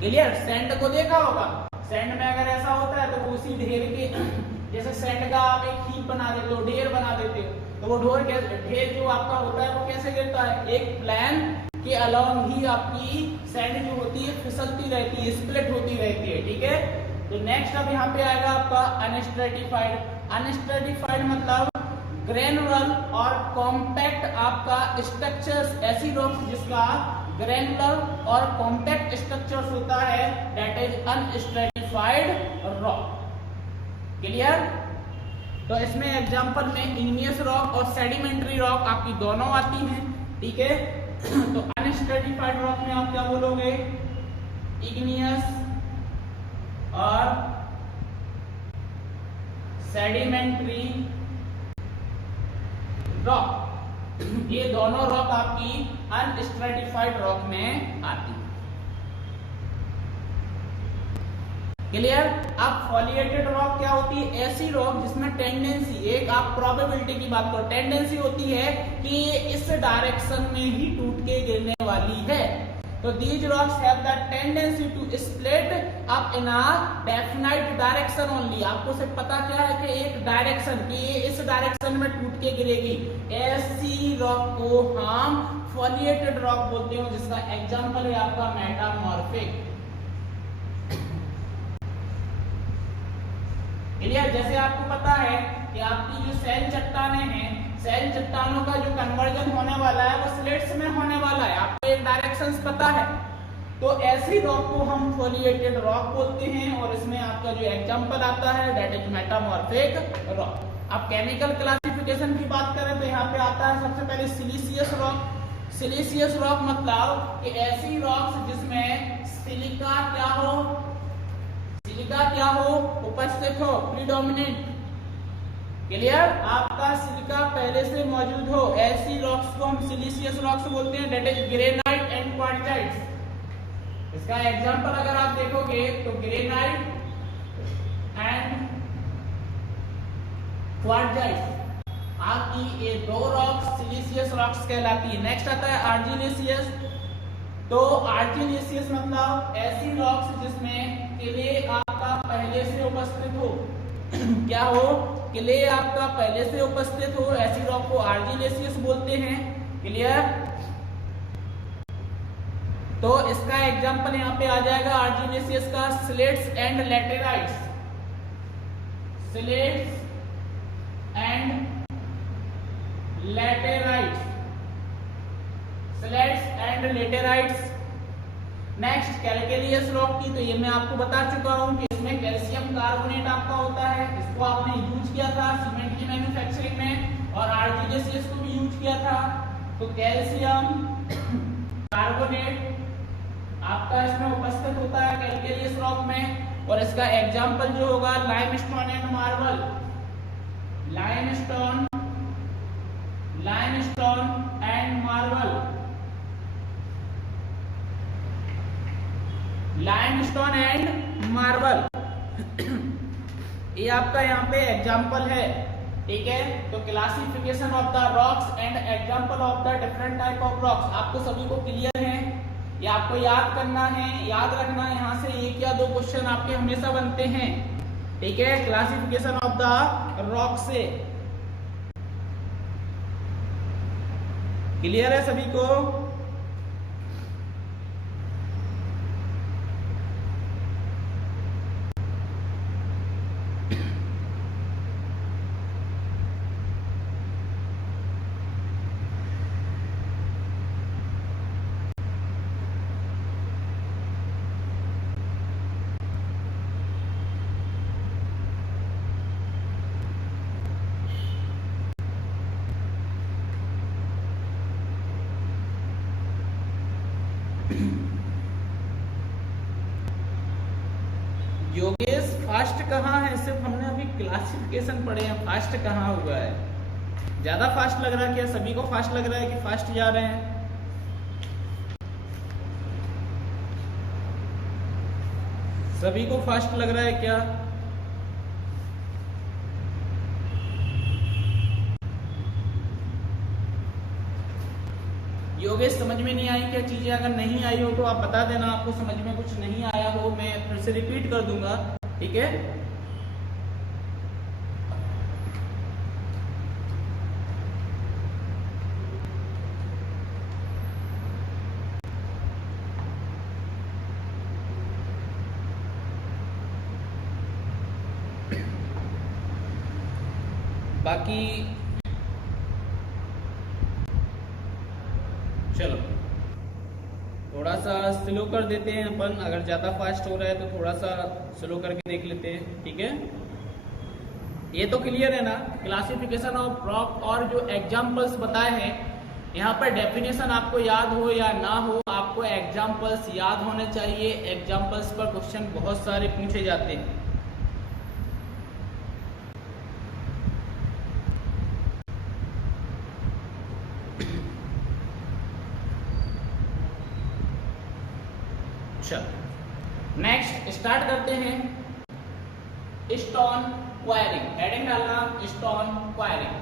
क्लियर? सैंड को देखा होगा, सैंड में अगर ऐसा होता है तो उसी ढेर के, जैसे सैंड सैंड का आप एक हीप बना देते हो, ढेर बना देते हो, तो वो ढेर जो आपका होता है वो कैसे गिरता है, एक प्लान के अलोंग ही आपकी सैंड जो होती है फिसलती रहती है, स्प्लिट होती रहती है, ठीक है। तो नेक्स्ट अब यहाँ पे आएगा आपका अनस्ट्रेटिफाइड। अनस्ट्रेटिफाइड मतलब ग्रेनुलर और कॉम्पैक्ट आपका स्ट्रक्चर्स, ऐसी रॉक जिसका ग्रेनुलर और कॉम्पैक्ट स्ट्रक्चर्स होता है, दैट इज अनस्ट्रेटिफाइड रॉक। क्लियर? तो इसमें एग्जांपल में इग्नियस रॉक और सेडिमेंट्री रॉक आपकी दोनों आती हैं, ठीक है। तो अनस्ट्रेटिफाइड रॉक में आप क्या बोलोगे, इग्नियस और सेडिमेंट्री रॉक, ये दोनों रॉक आपकी अनस्ट्रेटिफाइड रॉक में आती है। क्लियर? अब फॉलिएटेड रॉक क्या होती है, ऐसी रॉक जिसमें टेंडेंसी, एक आप प्रोबेबिलिटी की बात करो, टेंडेंसी होती है कि ये इस डायरेक्शन में ही टूट के गिरने वाली है। तो these rocks have the tendency to split up in a definite direction only. आपको सिर्फ पता क्या है कि एक डायरेक्शन, कि ये इस डायरेक्शन में टूट के गिरेगी, ऐसी रॉक को हम फॉलिएटेड रॉक बोलते हैं, जिसका एग्जांपल है आपका मेटामॉर्फिक। क्लियर? जैसे आपको पता है कि आपकी जो सैल चट्टानें हैं, सैल चट्टानों का जो कन्वर्जन होने वाला है वो स्लेट्स में होने वाला है, आपको एक डायरेक्शंस पता है। तो ऐसी रॉक को हम फॉलिएटेड रॉक बोलते हैं, और इसमें आपका जो एग्जांपल आता है दैट इज मेटामॉर्फिक रॉक। अब केमिकल क्लासिफिकेशन की बात करें तो यहाँ पे आता है सबसे पहले सिलिशियस रॉक। सिलिशियस रॉक मतलब कि ऐसी रॉक्स जिसमें सिलिका क्या हो, सिलिका क्या हो, उपस्थित हो, प्रीडोमिनेंट। क्लियर? आपका सिलिका पहले से मौजूद हो, ऐसी रॉक्स को हम सिलिशियस रॉक्स बोलते हैं, दैट इज ग्रेनाइट एंड क्वार्टजाइट्स। इसका एग्जांपल अगर आप देखोगे तो ग्रेनाइट एंड क्वार्टजाइट्स आपकी ये दो रॉक्स सिलिशियस रॉक्स कहलाती है। नेक्स्ट आता है आर्जिलेशियस। तो आर्जिलेशियस मतलब ऐसी रॉक्स जिसमें क्ले आपका पहले से उपस्थित हो क्या हो, क्ले आपका पहले से उपस्थित हो, ऐसी रॉक को आर्जिलेशियस बोलते हैं। क्लियर? तो इसका एग्जांपल यहाँ पे आ जाएगा आर्जिलेशियस का slates and laterites. Slates and laterites, slates and laterites. Next calcareous rock की, तो ये मैं आपको बता चुका हूं कि इसमें कैल्शियम कार्बोनेट आपका होता है, इसको आपने यूज किया था सीमेंट की मैन्युफैक्चरिंग में, और आर्जिलेशियस को भी यूज किया था। तो कैल्शियम कार्बोनेट आपका इसमें उपस्थित होता है कैलकेरियस रॉक में, और इसका एग्जांपल जो होगा limestone and marble. Limestone and marble, limestone and marble, ये आपका यहाँ पे एग्जांपल है, ठीक है। तो classification of the rocks and example of the different type of rocks आपको सभी को क्लियर है, ये आपको याद करना है, याद रखना है। यहाँ से एक या दो क्वेश्चन आपके हमेशा बनते हैं, ठीक है, क्लासिफिकेशन ऑफ द रॉक से। क्लियर है सभी को? योगेश फास्ट कहाँ है? सिर्फ हमने अभी क्लासिफिकेशन पढ़े हैं, फास्ट कहाँ हुआ है? ज्यादा फास्ट लग रहा है क्या? सभी को फास्ट लग रहा है कि फास्ट जा रहे हैं? सभी को फास्ट लग रहा है क्या? योगेश समझ में नहीं आई क्या चीजें? अगर नहीं आई हो तो आप बता देना, आपको समझ में कुछ नहीं आया हो, मैं फिर से रिपीट कर दूंगा, ठीक है। बाकी चलो थोड़ा सा स्लो कर देते हैं अपन, अगर ज़्यादा फास्ट हो रहा है तो थोड़ा सा स्लो करके देख लेते हैं, ठीक है। ये तो क्लियर है ना, क्लासिफिकेशन ऑफ रॉक और जो एग्जाम्पल्स बताए हैं, यहाँ पर डेफिनेशन आपको याद हो या ना हो, आपको एग्जाम्पल्स याद होने चाहिए। एग्जाम्पल्स पर क्वेश्चन बहुत सारे पूछे जाते हैं। नेक्स्ट स्टार्ट करते हैं। स्टोन क्वायरिंग, हेडिंग डालना स्टोन क्वायरिंग।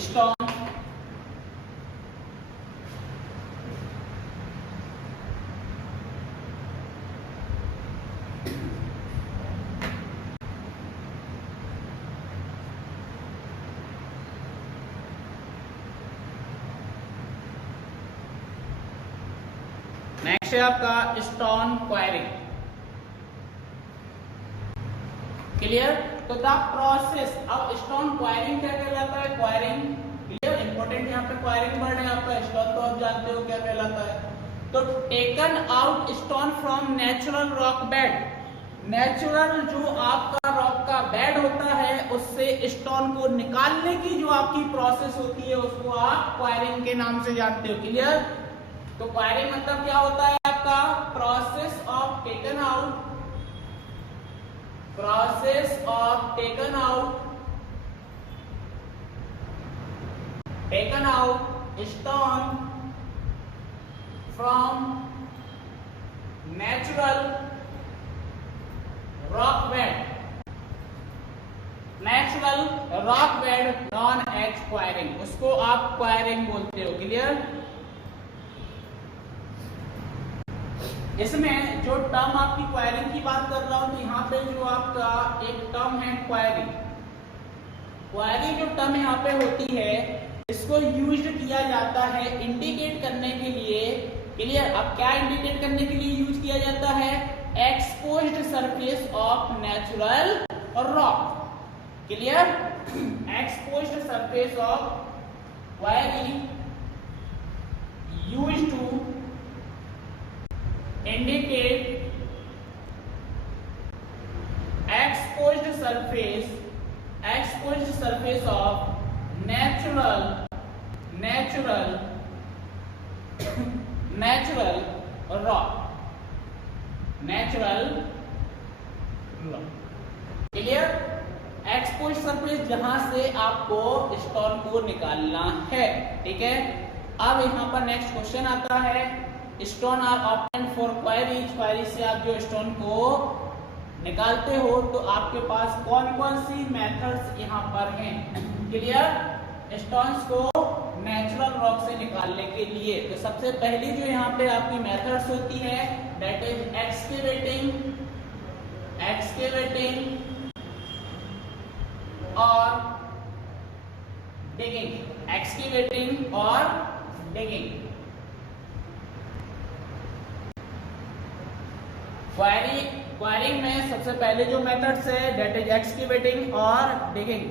स्टोन नेक्स्ट है आपका स्टोन क्वायरिंग। क्लियर? तो द प्रोसेस, अब स्टोन क्वायरिंग क्या कहलाता है? क्वायरिंग क्लियर, इंपॉर्टेंट यहाँ पे क्वायरिंग वर्ड है आपका। स्टोन तो आप जानते हो क्या कहलाता है। तो taken out stone from natural rock bed, natural जो आपका रॉक का बेड होता है उससे स्टोन को निकालने की जो आपकी प्रोसेस होती है उसको आप क्वायरिंग के नाम से जानते हो। क्लियर? तो क्वायरिंग मतलब क्या होता है आपका? Process of taken out, process of taken out stone from natural rock bed, natural rock bed known as quarrying, उसको आप quarrying बोलते हो। क्लियर? इसमें जो टर्म आपकी क्वायरिंग की बात कर रहा हूं, तो यहाँ पे जो आपका एक टर्म है क्वायरी। क्वायरी जो टर्म यहाँ पे होती है इसको यूज किया जाता है इंडिकेट करने के लिए। क्लियर? अब क्या इंडिकेट करने के लिए यूज किया जाता है? Exposed surface of natural rock. Clear? Exposed surface of quarry use to indicate exposed surface of natural rock, clear? Exposed surface जहां से आपको स्टोन को निकालना है, ठीक है। अब यहाँ पर नेक्स्ट क्वेश्चन आता है, stone are obtained for quarries, quarry से आप जो स्टोन को निकालते हो तो आपके पास कौन कौन सी मेथड्स यहाँ पर हैं? क्लियर? स्टोन्स को नेचुरल रॉक से निकालने के लिए तो सबसे पहली जो यहाँ पे आपकी मेथड्स होती है दैट इज एक्सकेवेटिंग और डिगिंग। एक्सकेवेटिंग और डिगिंग। क्वायरिंग में सबसे पहले जो मेथड्स है दैट इज एक्सकेवेटिंग और डिगिंग।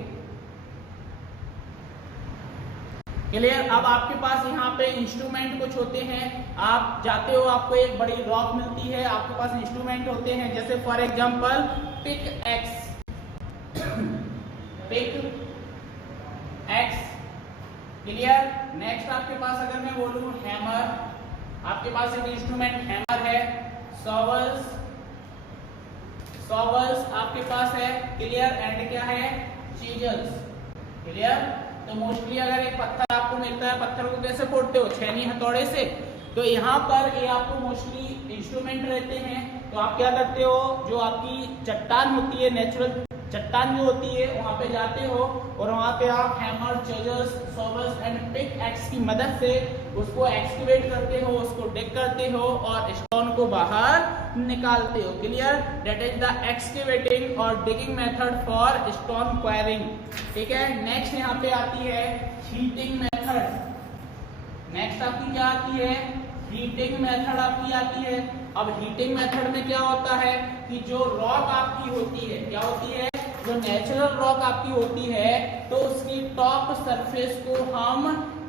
क्लियर? अब आपके पास यहाँ पे इंस्ट्रूमेंट कुछ होते हैं, आप जाते हो, आपको एक बड़ी रॉक मिलती है, आपके पास इंस्ट्रूमेंट होते हैं जैसे for example pick axe. Clear? Next आपके पास अगर मैं बोलूं हैमर, आपके पास एक इंस्ट्रूमेंट हैमर है। सॉवल्स आपके पास है। क्लियर? एंड क्या है? चीजल्स। क्लियर? तो मोस्टली अगर एक पत्थर आपको मिलता है, पत्थर को कैसे फोड़ते हो? छेनी हथौड़े से। तो यहाँ पर ये आपको मोस्टली इंस्ट्रूमेंट रहते हैं। तो आप क्या करते हो, जो आपकी चट्टान होती है, नेचुरल चट्टान जो होती है, वहां पे जाते हो और वहां पे आप hammer, chisels, shovels and pickaxe की मदद से उसको एक्सकेवेट करते हो, उसको डिग करते हो और स्टोन को बाहर निकालते हो। Clear? That is the excavating और digging method for stone quarrying. ठीक है। नेक्स्ट यहाँ पे आती है हीटिंग मेथड। नेक्स्ट आपकी क्या आती है? हीटिंग मेथड आपकी आती है। अब हीटिंग मेथड में क्या होता है कि जो रॉक आपकी होती है, क्या होती है, जो नेचुरल रॉक आपकी होती है, तो उसकी टॉप सरफेस को हम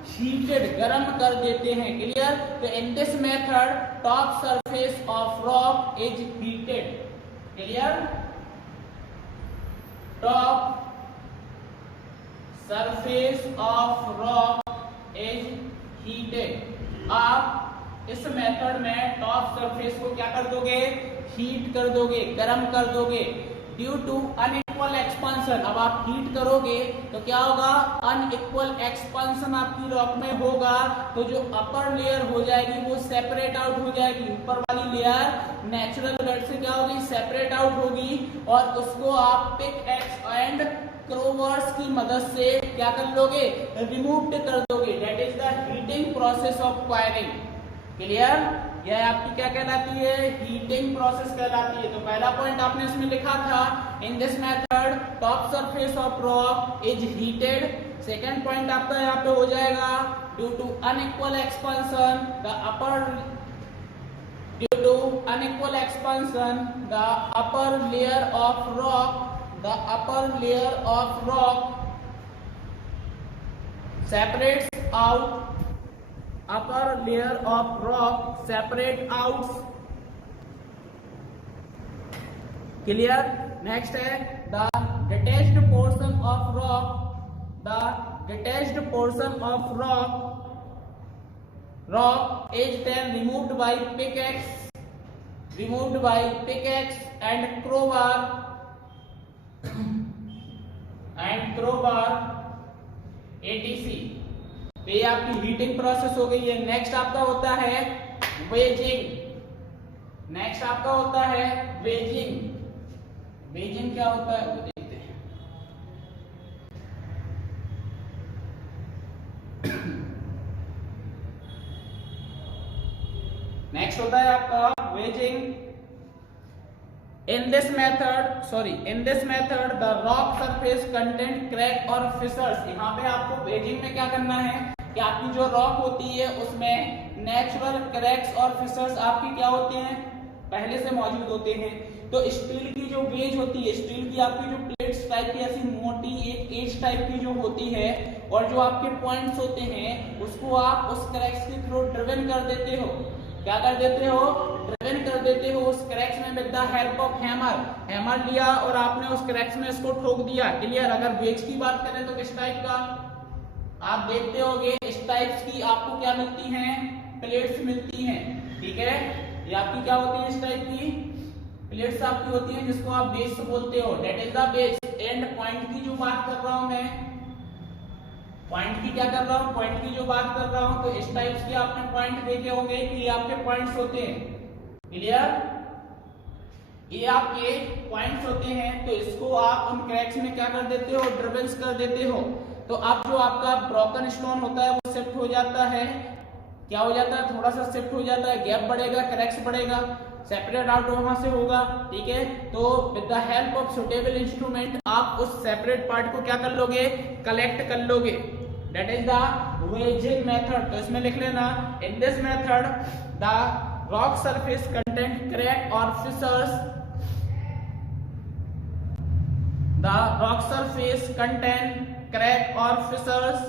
हीटेड, गर्म कर देते हैं। क्लियर? तो in this method top surface of rock is heated. Clear? Top surface of rock is heated. आप इस मेथड में टॉप सरफेस को क्या कर दोगे? हीट कर दोगे, गर्म कर दोगे। ड्यू टू अनइक्वल एक्सपांशन, अब आप हीट करोगे तो क्या होगा? अनइक्वल एक्सपांशन आपकी रॉक में होगा, तो जो अपर लेयर हो जाएगी वो सेपरेट आउट हो जाएगी। ऊपर वाली लेयर नेचुरल बेड से क्या होगी? सेपरेट आउट होगी और उसको आप पिक एक्स एंड क्रोवर्स की मदद से क्या कर लोगे? रिमूव कर दोगे। That is the heating process of enquiring. Clear? यह आपकी क्या कहलाती है? हीटिंग प्रोसेस कहलाती है। तो पहला पॉइंट आपने इसमें लिखा था, in this method top surface of rock is heated. Second point आपका यहाँ पे हो जाएगा, due to unequal expansion the upper layer of rock separates out। Clear? Next है the detached portion of rock is then removed by pickaxe and crowbar etc। तो ये आपकी हीटिंग प्रोसेस हो गई है। नेक्स्ट आपका होता है वेजिंग। वेजिंग क्या होता है वो देखते हैं। नेक्स्ट होता है आपका waging. In this method the rock surface content crack और fissures। यहाँ पे आपको वेजिंग में क्या करना है कि आपकी जो रॉक होती है उसमें नेचुरल क्रैक्स और फिशर्स आपकी क्या होते हैं? पहले से मौजूद होते हैं। तो स्टील की जो वेज होती है, स्टील की आपकी जो प्लेट्स टाइप की ऐसी मोटी एक एज टाइप की जो होती है, और जो आपके पॉइंट्स होते हैं उसको आप उस क्रैक्स के थ्रू ड्रिवन कर देते हो। क्या कर देते हो? ड्रिवन कर देते हो उस क्रैक्स में with the help of hammer लिया और आपने उस क्रैक्स में इसको ठोक दिया। क्लियर? अगर वेज की बात करें तो किस टाइप का आप देखते होगे? इस टाइप्स की आपको क्या मिलती हैं? प्लेट्स मिलती हैं। ठीक है? ये आपकी क्या होती है? इस टाइप की प्लेट्स आपकी होती हैं जिसको आप बेस बोलते हो। That is the base. And point की जो बात कर रहा हूं मैं, पॉइंट की क्या कर रहा हूं? पॉइंट की जो बात कर रहा हूं, तो इस टाइप्स के आपने पॉइंट देखे होंगे कि ये आपके पॉइंट्स होते हैं। क्लियर? ये आपके पॉइंट्स होते हैं, तो इसको आप उन क्रैक्स में क्या कर देते हो? ड्रिबल्स कर देते हो। तो अब जो आपका ब्रोकन स्टोन होता है वो शिफ्ट हो जाता है। क्या हो जाता है? थोड़ा सा शिफ्ट हो जाता है, गैप बढ़ेगा, क्रैक्स बढ़ेगा, सेपरेट आउट वहां से होगा। ठीक है? तो with the help of suitable instrument आप उस सेपरेट पार्ट को क्या कर लोगे? कलेक्ट कर लोगे। That is the wedging method. तो इसमें लिख लेना, in this method the rock surface content crack और fissures, the rock surface content crack और फिशर्स,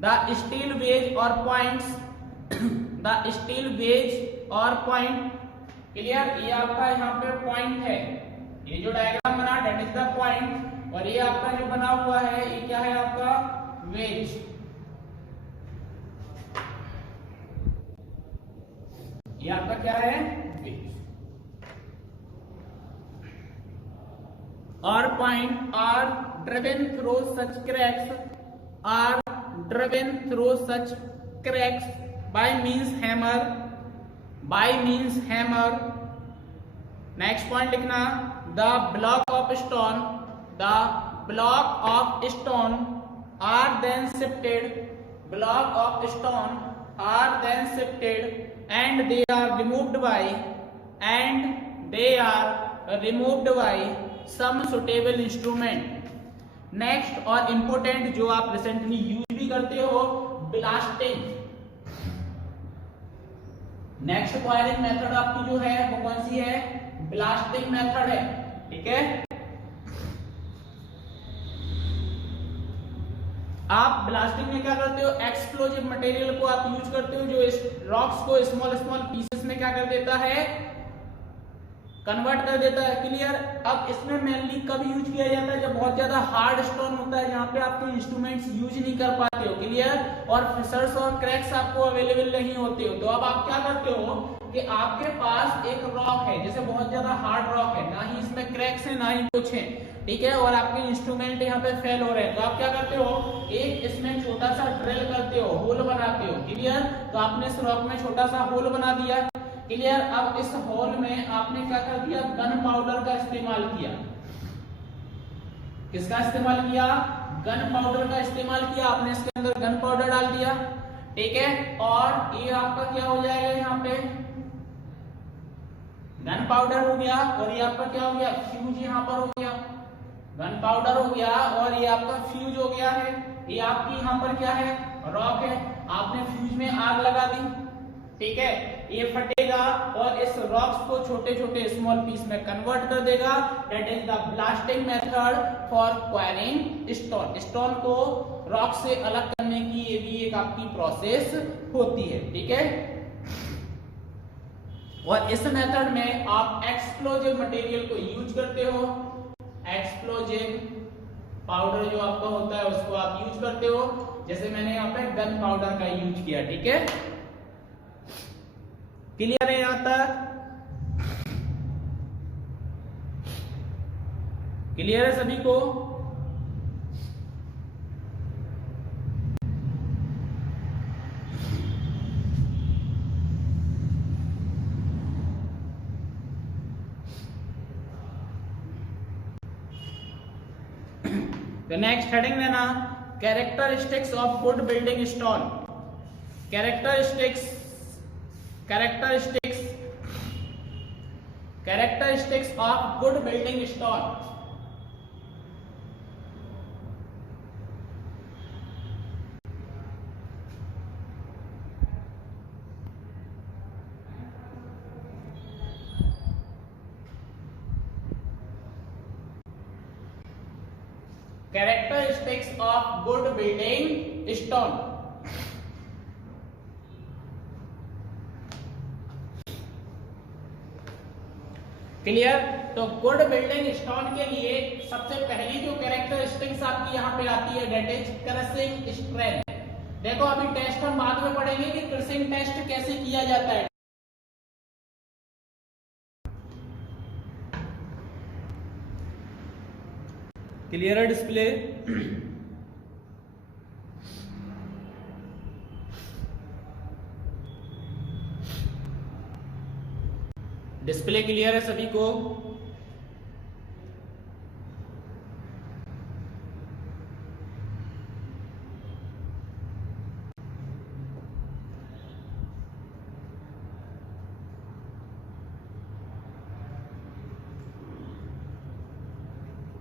द स्टील वेज और पॉइंट्स, द स्टील वेज और पॉइंट। क्लियर? ये आपका यहाँ पे पॉइंट है, ये जो डायग्राम बना दैट इज द पॉइंट, और ये आपका जो बना हुआ है ये क्या है? आपका वेज। ये आपका क्या है? वेज। और point are driven through such cracks, are driven through such cracks by means hammer। Next point लिखना, the block of stone are then shifted block of stone are then shifted and they are removed by some suitable instrument. Next और इम्पोर्टेंट जो आप रिसेंटली यूज भी करते हो, ब्लास्टिंग. नेक्स्ट क्वायरिंग मेथड आपकी जो है वो कौन सी है? ब्लास्टिंग मेथड है. ठीक है, आप ब्लास्टिंग में क्या करते हो? एक्सप्लोजिव मटेरियल को आप यूज करते हो जो रॉक्स को स्मॉल स्मॉल पीसेस में क्या कर देता है? कन्वर्ट कर देता है. क्लियर. अब इसमें मेनली कब यूज किया जाता है? जब बहुत ज्यादा हार्ड स्टोन होता है जहां पे आपके इंस्ट्रूमेंट्स यूज नहीं कर पाते हो. क्लियर. और फिसर्स और क्रैक्स आपको अवेलेबल नहीं होते हो, तो अब आप क्या करते हो कि आपके पास एक रॉक है, जैसे बहुत ज्यादा हार्ड रॉक है, ना ही इसमें क्रैक्स है ना ही कुछ है. ठीक है, और आपके इंस्ट्रूमेंट यहाँ पे फेल हो रहे हैं, तो आप क्या करते हो? एक इसमें छोटा सा ड्रिल करते हो, होल बनाते हो. क्लियर. तो आपने इस रॉक में छोटा सा होल बना दिया. क्लियर. अब इस होल में आपने क्या कर दिया? गन पाउडर का इस्तेमाल किया. किसका इस्तेमाल किया? गन पाउडर का इस्तेमाल किया. आपने इसके अंदर गन पाउडर डाल दिया. ठीक है, और ये आपका क्या हो जाएगा? यहाँ पे गन पाउडर हो गया और ये आपका क्या हो गया? फ्यूज यहाँ पर हो गया. गन पाउडर हो गया और ये आपका फ्यूज हो गया है. ये आपकी यहाँ पर क्या है? रॉक है. आपने फ्यूज में आग लगा दी. ठीक है, ये फटेगा और इस रॉक्स को छोटे छोटे स्मॉल पीस में कन्वर्ट कर देगा. That is the blasting method for enquiring stone. Stone को रॉक से अलग करने की ये भी एक आपकी प्रोसेस होती है. ठीक है, और इस मेथड में आप एक्सप्लोजिव मटेरियल को यूज करते हो. एक्सप्लोजिव पाउडर जो आपका होता है उसको आप यूज करते हो, जैसे मैंने यहाँ पे गन पाउडर का यूज किया. ठीक है, क्लियर है यहां तक? क्लियर है सभी को? तो नेक्स्ट हेडिंग लेना, characteristics of good building stone. Characteristics of good building stone. Characteristics of good building stone. Clear. तो गुड बिल्डिंग स्टोन के लिए सबसे पहली जो कैरेक्टरिस्टिक्स आपकी यहाँ पे आती है दैट इज क्रशिंग स्ट्रेंथ. देखो अभी टेस्ट हम बाद में पढ़ेंगे कि क्रशिंग टेस्ट कैसे किया जाता है. क्लियर है डिस्प्ले? डिस्प्ले क्लियर है सभी को?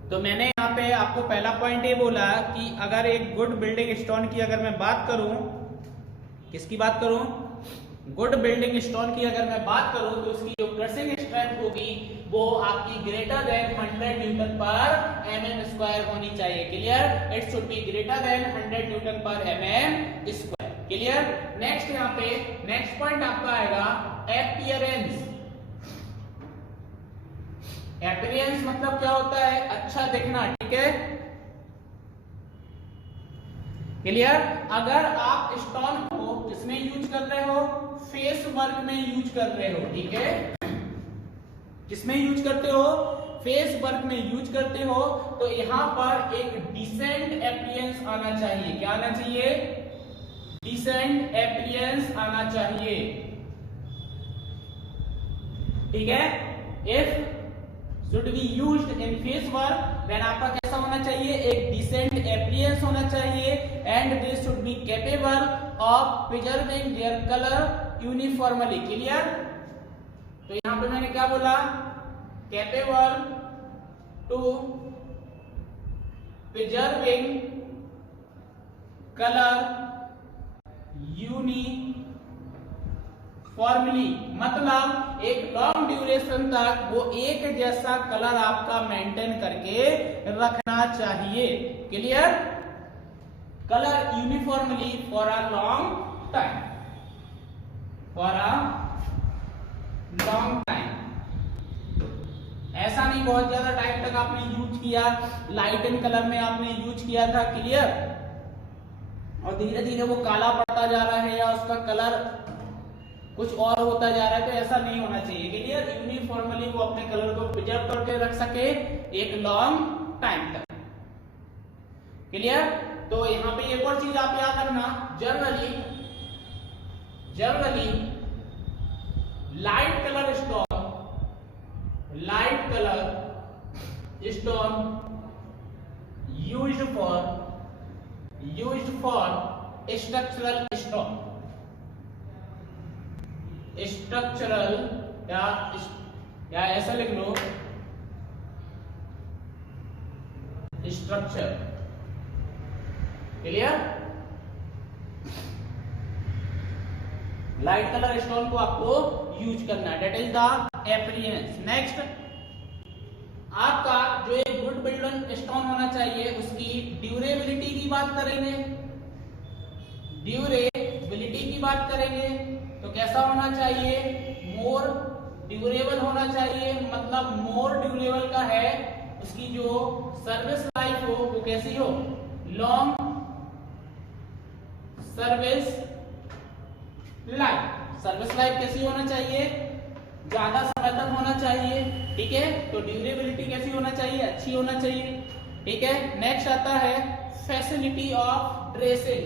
तो मैंने यहाँ पे आपको पहला पॉइंट ये बोला कि अगर एक गुड बिल्डिंग स्टोन की अगर मैं बात करूं, किसकी बात करूं? गुड बिल्डिंग स्टोन की अगर मैं बात करूं तो उसकी जो क्रशिंग स्ट्रेंथ होगी वो आपकी ग्रेटर देन 100 न्यूटन पर एमएम स्क्वायर होनी चाहिए. Clear. It should be greater than 100 Newton पर एमएम स्क्वायर. क्लियर. नेक्स्ट यहाँ पे नेक्स्ट पॉइंट आपका आएगा एपियरेंस. एपियरेंस मतलब क्या होता है? अच्छा दिखना. ठीक है, क्लियर. अगर आप स्टोन को किसमें यूज कर रहे हो? फेस वर्क में यूज कर रहे हो. ठीक है, किसमें यूज करते हो? फेस वर्क में यूज करते हो. तो यहां पर एक डिसेंट एपियरेंस आना चाहिए. क्या आना चाहिए? डिसेंट एपियरेंस आना चाहिए. ठीक है. If should be used in face work then आपका कैसा होना चाहिए, एक डिसेंट अपीयरेंस होना चाहिए, and they should be capable of preserving their colour uniformly. Clear? तो यहां पे मैंने क्या बोला, capable to preserving colour uniformly, मतलब एक लॉन्ग ड्यूरेशन तक वो एक जैसा कलर आपका मेंटेन करके रखना चाहिए। Clear? Colour uniformly for a long time, for a long time. ऐसा नहीं बहुत ज्यादा टाइम तक आपने यूज किया, लाइट एंड कलर में आपने यूज किया था। क्लियर? और धीरे धीरे वो काला पड़ता जा रहा है या उसका कलर कुछ और होता जा रहा है, तो ऐसा नहीं होना चाहिए। क्लियर? यूनिफॉर्मली वो अपने कलर को प्रिजर्व करके रख सके एक लॉन्ग टाइम तक। क्लियर? तो यहाँ पे एक और चीज आप याद रखना, generally light colour stone used for structural या ऐसा लिख लो structure. Clear? Light colour stone को आपको यूज करना है, that is the appearance. Next, आपका जो एक गुड बिल्डिंग स्टोन होना चाहिए उसकी ड्यूरेबिलिटी की बात करेंगे। ड्यूरेबिलिटी की बात करेंगे तो कैसा होना चाहिए, मोर ड्यूरेबल होना चाहिए। मतलब मोर ड्यूरेबल का है उसकी जो सर्विस लाइफ हो वो कैसी हो, लॉन्ग सर्विस लाइफ कैसी होना चाहिए, ज्यादा समय तक होना चाहिए। ठीक है? तो ड्यूरेबिलिटी कैसी होना चाहिए, अच्छी होना चाहिए। ठीक है? नेक्स्ट आता है फैसिलिटी ऑफ ड्रेसिंग।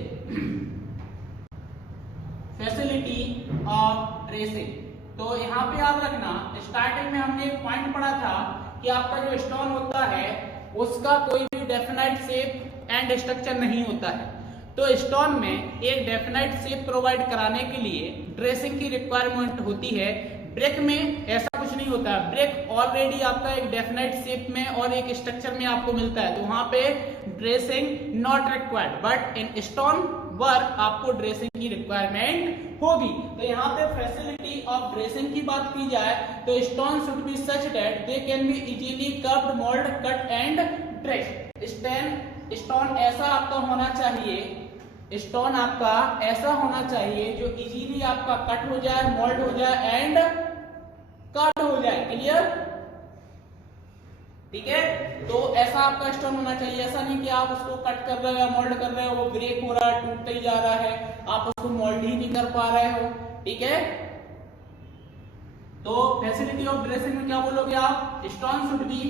तो यहाँ पे याद रखना, स्टार्टिंग में हमने एक पॉइंट पढ़ा था कि आपका जो स्टोन होता है उसका कोई भी डेफिनाइट शेप एंड स्ट्रक्चर नहीं होता है। तो स्टोन में एक डेफिनाइट शेप प्रोवाइड कराने के लिए ड्रेसिंग की रिक्वायरमेंट होती है। ब्रिक में ऐसा कुछ नहीं होता है, ब्रिक ऑलरेडी आपका एक डेफिनाइट शेप में और एक स्ट्रक्चर में आपको मिलता है, तो वहां पे dressing not required. But in stone work आपको ड्रेसिंग की रिक्वायरमेंट होगी। तो यहाँ पे फैसिलिटी ऑफ ड्रेसिंग की बात की जाए तो stone should B such that they can be easily curved, mould, cut and dress. Stone ऐसा आपका होना चाहिए, स्टोन आपका ऐसा होना चाहिए जो इजीली आपका कट हो जाए, मोल्ड हो जाए एंड कट हो जाए। क्लियर? ठीक है? तो ऐसा आपका स्टोन होना चाहिए। ऐसा नहीं कि आप उसको कट कर रहे हो या मोल्ड कर रहे हो, वो ब्रेक हो रहा है, टूटते ही जा रहा है, आप उसको मोल्ड ही नहीं कर पा रहे हो। ठीक है? तो फैसिलिटी ऑफ ड्रेसिंग में क्या बोलोगे आप, stone should be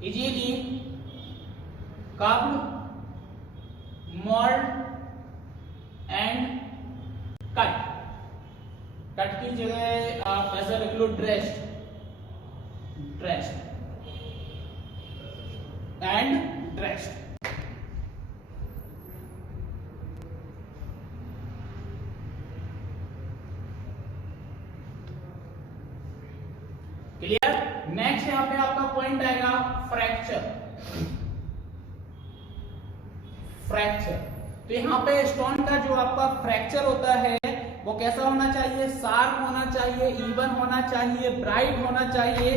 easily curved, mould and cut की जगह आप ऐसा लिख लो dressed and dressed. Clear? Next यहाँ पे आपका पॉइंट आएगा फ्रैक्चर। तो यहाँ पे स्टोन का जो आपका फ्रैक्चर होता है वो कैसा होना चाहिए, शार्प होना चाहिए, इवन होना चाहिए, ब्राइट होना चाहिए।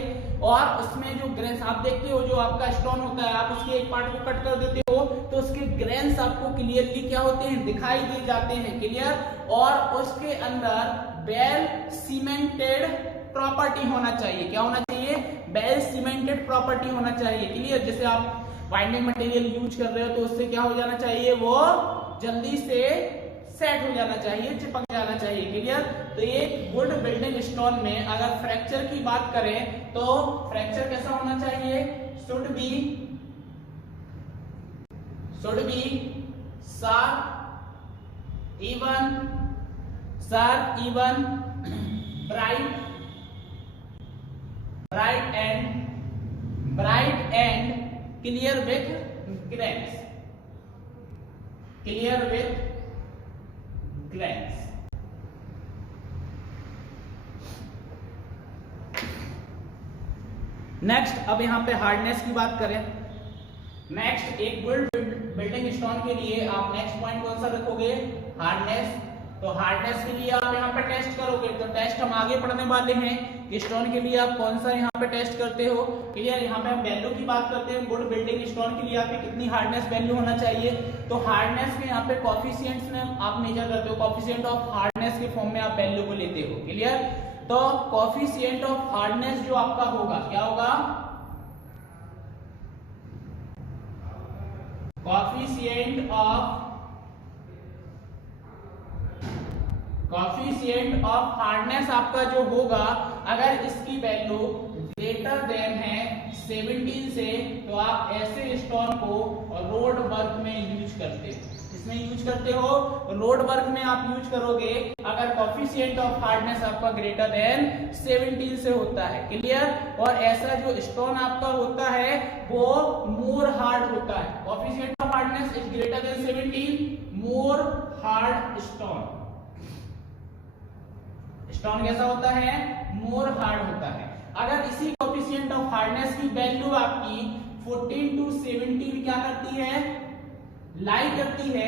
और उसमें जो ग्रेन्स आप देखते हो, जो आपका स्टोन होता है, आप उसके एक पार्ट को कट कर देते हो तो उसके ग्रेन्स आपको क्लियरली क्या होते हैं, दिखाई दे जाते हैं। क्लियर? और उसके अंदर वेल सीमेंटेड प्रॉपर्टी होना चाहिए। क्या होना चाहिए, वेल सीमेंटेड प्रॉपर्टी होना चाहिए। क्लियर? जैसे आप बाइंडिंग मटेरियल यूज कर रहे हो तो उससे क्या हो जाना चाहिए, वो जल्दी से सेट हो जाना चाहिए, चिपक जाना चाहिए। क्लियर? तो ये गुड बिल्डिंग स्टोन में अगर फ्रैक्चर की बात करें तो फ्रैक्चर कैसा होना चाहिए, should be sharp, even, bright bright and clear with grains, clear with grains. Next अब यहाँ पे हार्डनेस की बात करें। नेक्स्ट एक बिल्डिंग स्टोन के लिए आप नेक्स्ट पॉइंट कौन सा रखोगे? हार्डनेस। तो हार्डनेस के लिए आप यहाँ पे टेस्ट करोगे, तो टेस्ट हम आगे पढ़ने वाले हैं कि स्टोन के लिए आप कौन सा यहाँ पे टेस्ट करते हो। क्लियर? यहाँ पे हम वैल्यू की बात करते हैं। गुड बिल्डिंग स्टोन के लिए आपकी कितनी हार्डनेस वैल्यू होना चाहिए? तो हार्डनेस में यहाँ पे कोफिशिएंट्स में आप मेजर करते हो, कोफिशिएंट ऑफ हार्डनेस के फॉर्म में आप वैल्यू को लेते हो। क्लियर? तो कोफिशिएंट ऑफ हार्डनेस जो आपका होगा क्या होगा? कोफिशिएंट ऑफ हार्डनेस आपका जो होगा, अगर इसकी वैल्यू ग्रेटर देन है 17 से, तो आप ऐसे स्टोन को रोड वर्क में यूज करते हो। इसमें यूज करते हो रोड वर्क में आप यूज करोगे अगर कोफिशिएंट ऑफ हार्डनेस आपका ग्रेटर देन 17 से होता है। क्लियर? और ऐसा जो स्टोन आपका होता है वो मोर हार्ड होता है। Coefficient of hardness is greater then 17, more hard stone. Stone कैसा होता है? मोर हार्ड होता है। अगर इसी कोफिशिएंट ऑफ हार्डनेस की वैल्यू आपकी 14 to 17 क्या करती है? लाई करती है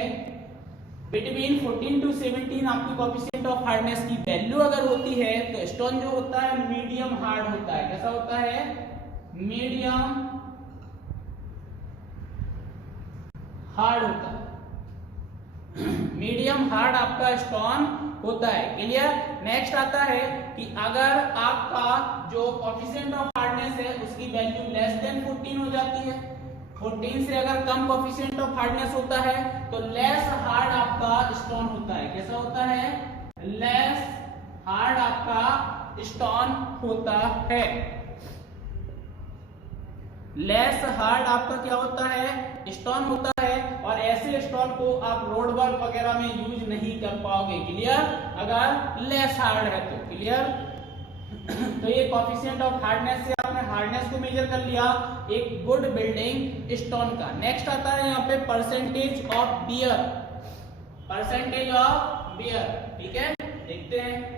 बिटवीन 14 to 17 आपकी कोफिशिएंट ऑफ हार्डनेस की वैल्यू अगर होती है, तो स्टोन जो होता है मीडियम हार्ड होता है। कैसा होता है? मीडियम हार्ड होता है। मीडियम हार्ड आपका स्टोन होता है। क्लियर? नेक्स्ट आता है कि अगर आपका जो कोफिशिएंट ऑफ हार्डनेस है उसकी वैल्यू लेस देन 14 हो जाती है, 14 से अगर कम कोफिशिएंट ऑफ हार्डनेस होता है, तो लेस हार्ड आपका स्टोन होता है। कैसा होता है? लेस हार्ड आपका स्टोन होता है। लेस हार्ड आपका क्या होता है? स्टोन होता है। और ऐसे स्टोन को आप रोड वर्क वगैरह में यूज नहीं कर पाओगे। क्लियर? अगर लेस हार्ड है तो। क्लियर? तो ये कोफिशिएंट ऑफ हार्डनेस से आपने हार्डनेस को मेजर कर लिया एक गुड बिल्डिंग स्टोन का। नेक्स्ट आता है यहाँ पे percentage of wear. Percentage of wear, ठीक है, देखते हैं।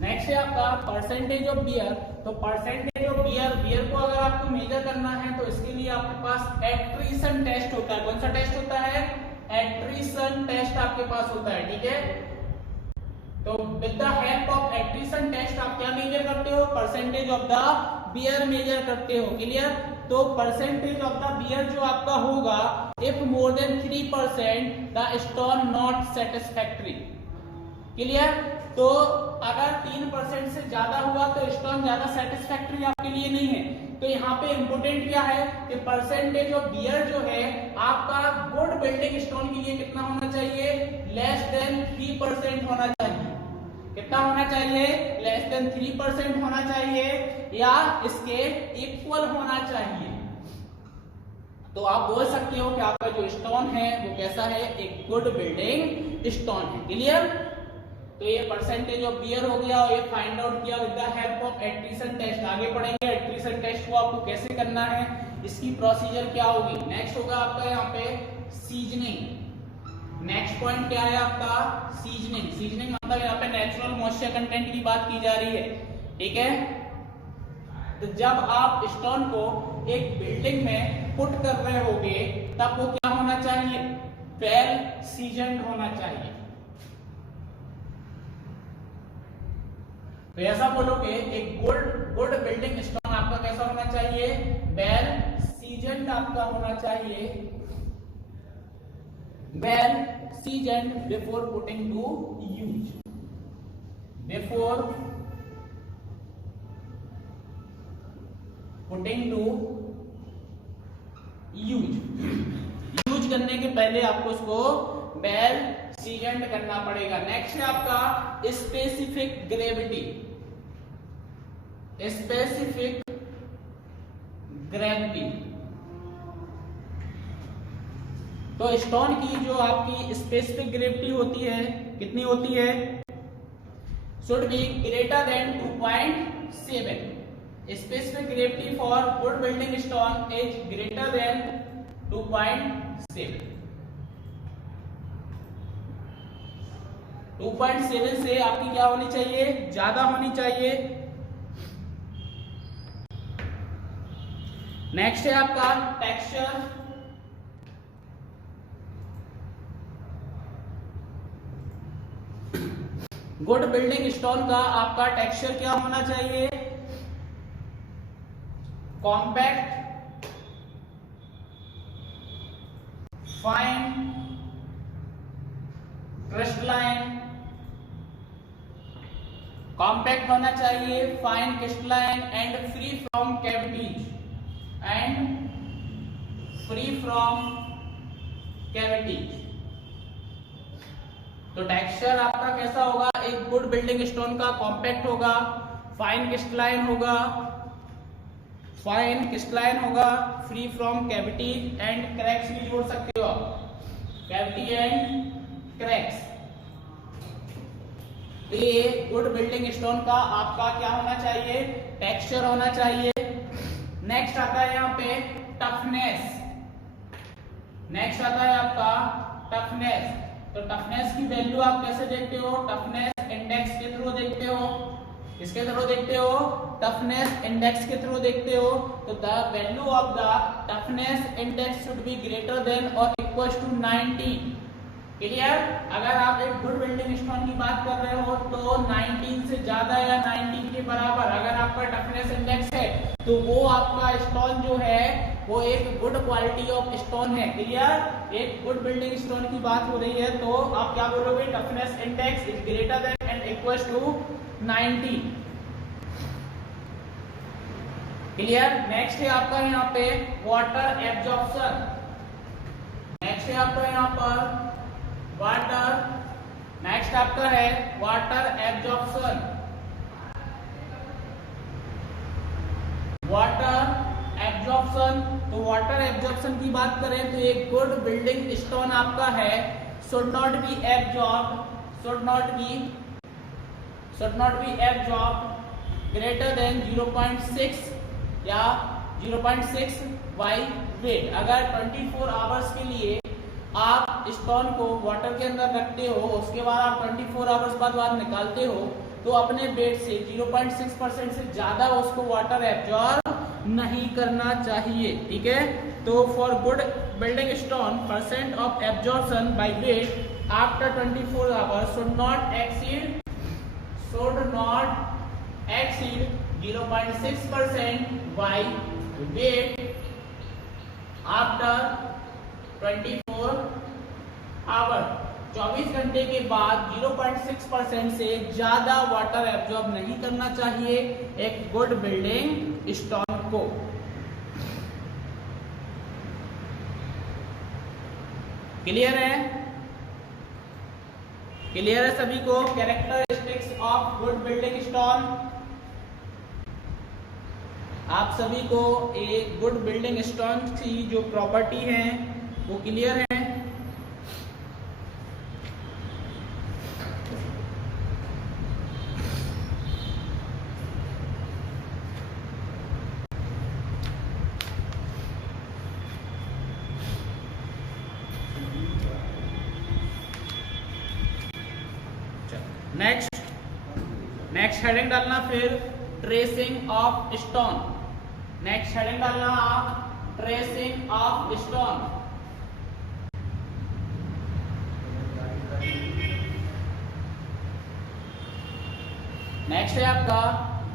नेक्स्ट है आपका परसेंटेज ऑफ बियर। तो परसेंटेज ऑफ बियर को अगर आपको मेजर करना है तो इसके लिए आपके पास एट्रिशन टेस्ट होता है। कौन सा टेस्ट होता है? एट्रिशन टेस्ट आपके पास होता है। ठीक है? तो with the help of attrition test आप क्या मेजर करते हो? Percentage of the wear measure करते हो। क्लियर? तो परसेंटेज ऑफ द बियर जो आपका होगा, if more than 3% the stone not satisfactory. Clear? तो अगर 3% से ज्यादा हुआ तो स्टोन ज्यादा सेटिस्फैक्टरी आपके लिए नहीं है। तो यहाँ पे इंपोर्टेंट क्या है कि परसेंटेज ऑफ बियर जो है आपका गुड बिल्डिंग स्टोन के लिए कितना होना चाहिए? लेस देन 3% होना चाहिए। कितना होना चाहिए? लेस देन 3% होना चाहिए या इसके इक्वल होना चाहिए। तो आप बोल सकते हो कि आपका जो स्टोन है वो कैसा है? एक गुड बिल्डिंग स्टोन है। क्लियर? तो ये परसेंटेज ऑफ बियर हो गया और ये फाइंड आउट किया with the help of attrition test. आगे पढ़ेंगे एट्रिशन टेस्ट को आपको कैसे करना है, इसकी प्रोसीजर क्या होगी। नेक्स्ट होगा आपका यहाँ पे सीजनिंग। नेक्स्ट पॉइंट क्या है आपका? सीजनिंग। सीजनिंग मतलब यहाँ पे नेचुरल मॉइस्चर कंटेंट की बात की जा रही है। ठीक है? तो जब आप स्टोन को एक बिल्डिंग में पुट कर रहे होगे तब वो क्या होना चाहिए? वेल सीजन्ड होना चाहिए। तो ऐसा बोलोगे एक गुड बिल्डिंग स्टोन आपका कैसा होना चाहिए? वेल सीजन्ड आपका होना चाहिए। Well seasoned before putting to use. Before putting to use. करने के पहले आपको उसको वेल सीजन्ड करना पड़ेगा। नेक्स्ट है आपका स्पेसिफिक ग्रेविटी। स्पेसिफिक ग्रेविटी, तो स्टोन की जो आपकी स्पेसिफिक ग्रेविटी होती है कितनी होती है? Should be greater than 2.7। Specific gravity for good building stone is greater then 2.7। 2.7 से आपकी क्या होनी चाहिए? ज्यादा होनी चाहिए। नेक्स्ट है आपका टेक्सचर। गुड बिल्डिंग स्टोन का आपका टेक्सचर क्या होना चाहिए? Compact, fine, crystalline. कॉम्पैक्ट होना चाहिए, fine, crystalline and free from cavities. तो टेक्सचर आपका कैसा होगा? एक गुड बिल्डिंग स्टोन का कॉम्पैक्ट होगा, फाइन क्रिस्टलाइन होगा, free from cavity and cracks भी जोड़ सकते हो आप, कैविटी एंड क्रैक्स। तो ये गुड बिल्डिंग स्टोन का आपका क्या होना चाहिए? टेक्सचर होना चाहिए। नेक्स्ट आता है यहाँ पे टफनेस। नेक्स्ट आता है आपका टफनेस। तो टफनेस की वैल्यू आप कैसे देखते हो? टफनेस इंडेक्स के थ्रू देखते हो। किसके थ्रू देखते हो? टफनेस इंडेक्स के थ्रू देखते हो। तो the value of the toughness index should be greater than और इक्वल टू 90। क्लियर? अगर आप एक गुड बिल्डिंग स्टोन की बात कर रहे हो तो 19 से ज्यादा या 19 के बराबर अगर आपका टफनेस इंडेक्स है तो वो आपका स्टोन जो है वो एक गुड क्वालिटी ऑफ स्टोन है। क्लियर? एक गुड बिल्डिंग स्टोन की बात हो रही है तो आप क्या बोलोगे? Toughness index is greater than and equal to 90। Clear? Next है आपका यहाँ पे वाटर एब्जॉर्प्शन। नेक्स्ट है आपका यहाँ पर वाटर। नेक्स्ट आपका है वाटर एब्जॉर्प्शन। वाटर एब्जॉर्प्शन, तो वाटर एब्जॉर्प्शन की बात करें तो एक गुड बिल्डिंग स्टोन आपका है should not be absorbed greater than 0.6 या 0.6 बाई वेट। अगर 24 आवर्स के लिए आप स्टोन को वाटर के अंदर रखते हो, उसके बाद आप 24 आवर्स बाद बाहर निकालते हो तो अपने वेट से 0.6% से ज्यादा उसको वाटर एब्जॉर्ब नहीं करना चाहिए। ठीक है? तो for good building stone percent of absorption by weight after 24 hours should not exceed 0.6% by weight after 24 hour. 24 घंटे के बाद 0.6% से ज्यादा वाटर एब्जॉर्ब नहीं करना चाहिए एक गुड बिल्डिंग स्टोन को। क्लियर है? क्लियर है सभी को? Characteristics of good building stone आप सभी को एक गुड बिल्डिंग स्टोन की जो प्रॉपर्टी है वो क्लियर है? नेक्स्ट हेडिंग डालना फिर tracing of stone. Next heading डालना आप ट्रेसिंग ऑफ स्टोन। नेक्स्ट है आपका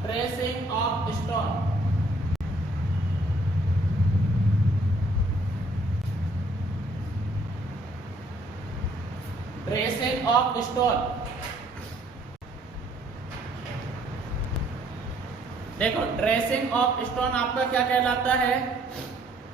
tracing of stone. Tracing of stone, देखो ट्रेसिंग ऑफ स्टोन आपका क्या कहलाता है?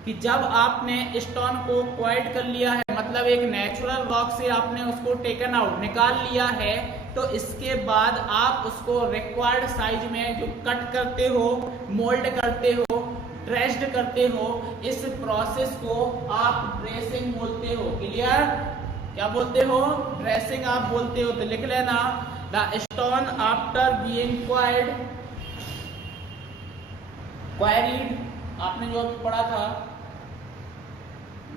कि जब आपने स्टोन को क्वाइट कर लिया है, मतलब एक नेचुरल रॉक से आपने उसको टेकन आउट निकाल लिया है, तो इसके बाद आप उसको रिक्वायर्ड साइज में जो कट करते हो, मोल्ड करते हो, ड्रेस्ड करते हो, इस प्रोसेस को आप ड्रेसिंग बोलते हो। क्लियर? क्या बोलते हो? ड्रेसिंग आप बोलते हो। तो लिख लेना, the stone after being quarried, आपने जो पढ़ा था,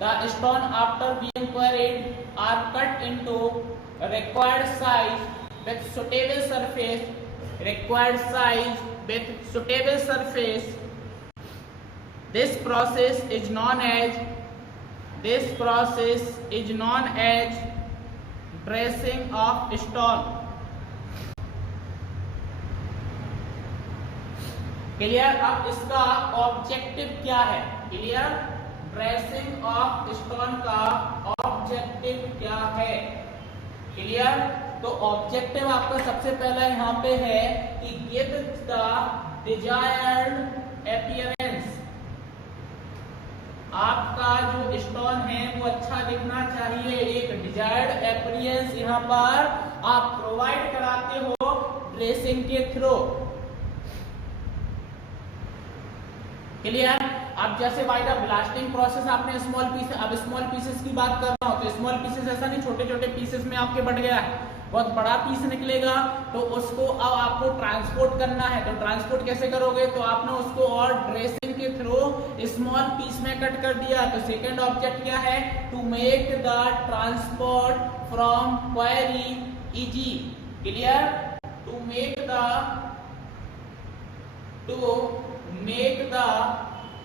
the stone after being quarried are cut into required size with suitable surface, required size with suitable surface. This process is known as dressing of stone. Clear? अब इसका ऑब्जेक्टिव क्या है? क्लियर? ड्रेसिंग ऑफ स्टोन का ऑब्जेक्टिव क्या है? क्लियर? तो ऑब्जेक्टिव आपका सबसे पहला यहाँ पे है कि गिव द डिजायर्ड अपीयरेंस। आपका जो स्टोन है वो अच्छा दिखना चाहिए, एक डिजायर्ड अपीयरेंस यहाँ पर आप प्रोवाइड कराते हो ड्रेसिंग के थ्रू। क्लियर? अब जैसे बाय द ब्लास्टिंग प्रोसेस आपने स्मॉल पीस, अब स्मॉल पीसेस की बात कर रहा हूं, तो स्मॉल पीसेस ऐसा नहीं छोटे छोटे पीसेस में आपके बढ़ गया है, बहुत बड़ा पीस निकलेगा, तो उसको अब आपको ट्रांसपोर्ट करना है। तो ट्रांसपोर्ट कैसे करोगे? तो आपने उसको और ड्रेसिंग के थ्रू स्मॉल पीस में कट कर दिया। तो सेकेंड ऑब्जेक्ट क्या है? To make the transport from quarry easy. Clear? To make the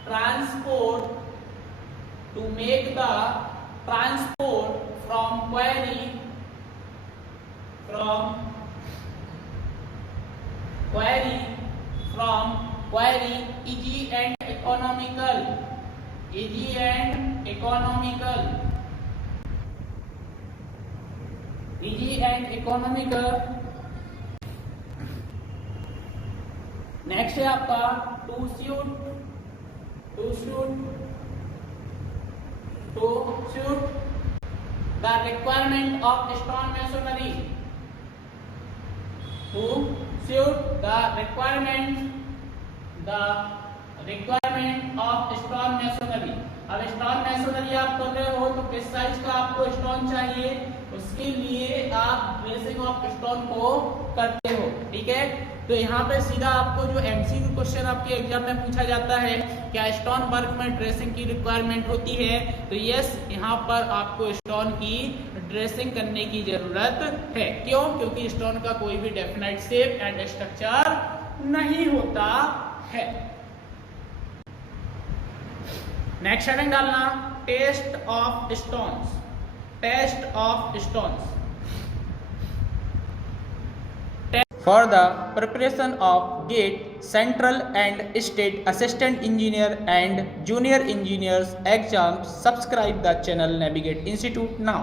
transport from query easy and economical. Next है आपका to suit the requirement of stone masonry. To suit the requirement of stone masonry. अब स्टोन मेसोनरी आप कर रहे हो तो किस साइज का आपको स्टोन चाहिए, उसके लिए आप ड्रेसिंग ऑफ स्टोन को करते हो। ठीक है? तो यहाँ पे सीधा आपको जो एमसीक्यू क्वेश्चन आपके एग्जाम में पूछा जाता है, क्या स्टोन वर्क में ड्रेसिंग की रिक्वायरमेंट होती है? तो यस, यहाँ पर आपको स्टोन की ड्रेसिंग करने की जरूरत है। क्यों? क्योंकि स्टोन का कोई भी डेफिनेट शेप एंड स्ट्रक्चर नहीं होता है। नेक्स्ट हेडिंग डालना, test of stones. For the preparation of GATE, Central and State Assistant Engineer and Junior Engineers exams, subscribe the channel Navigate Institute now.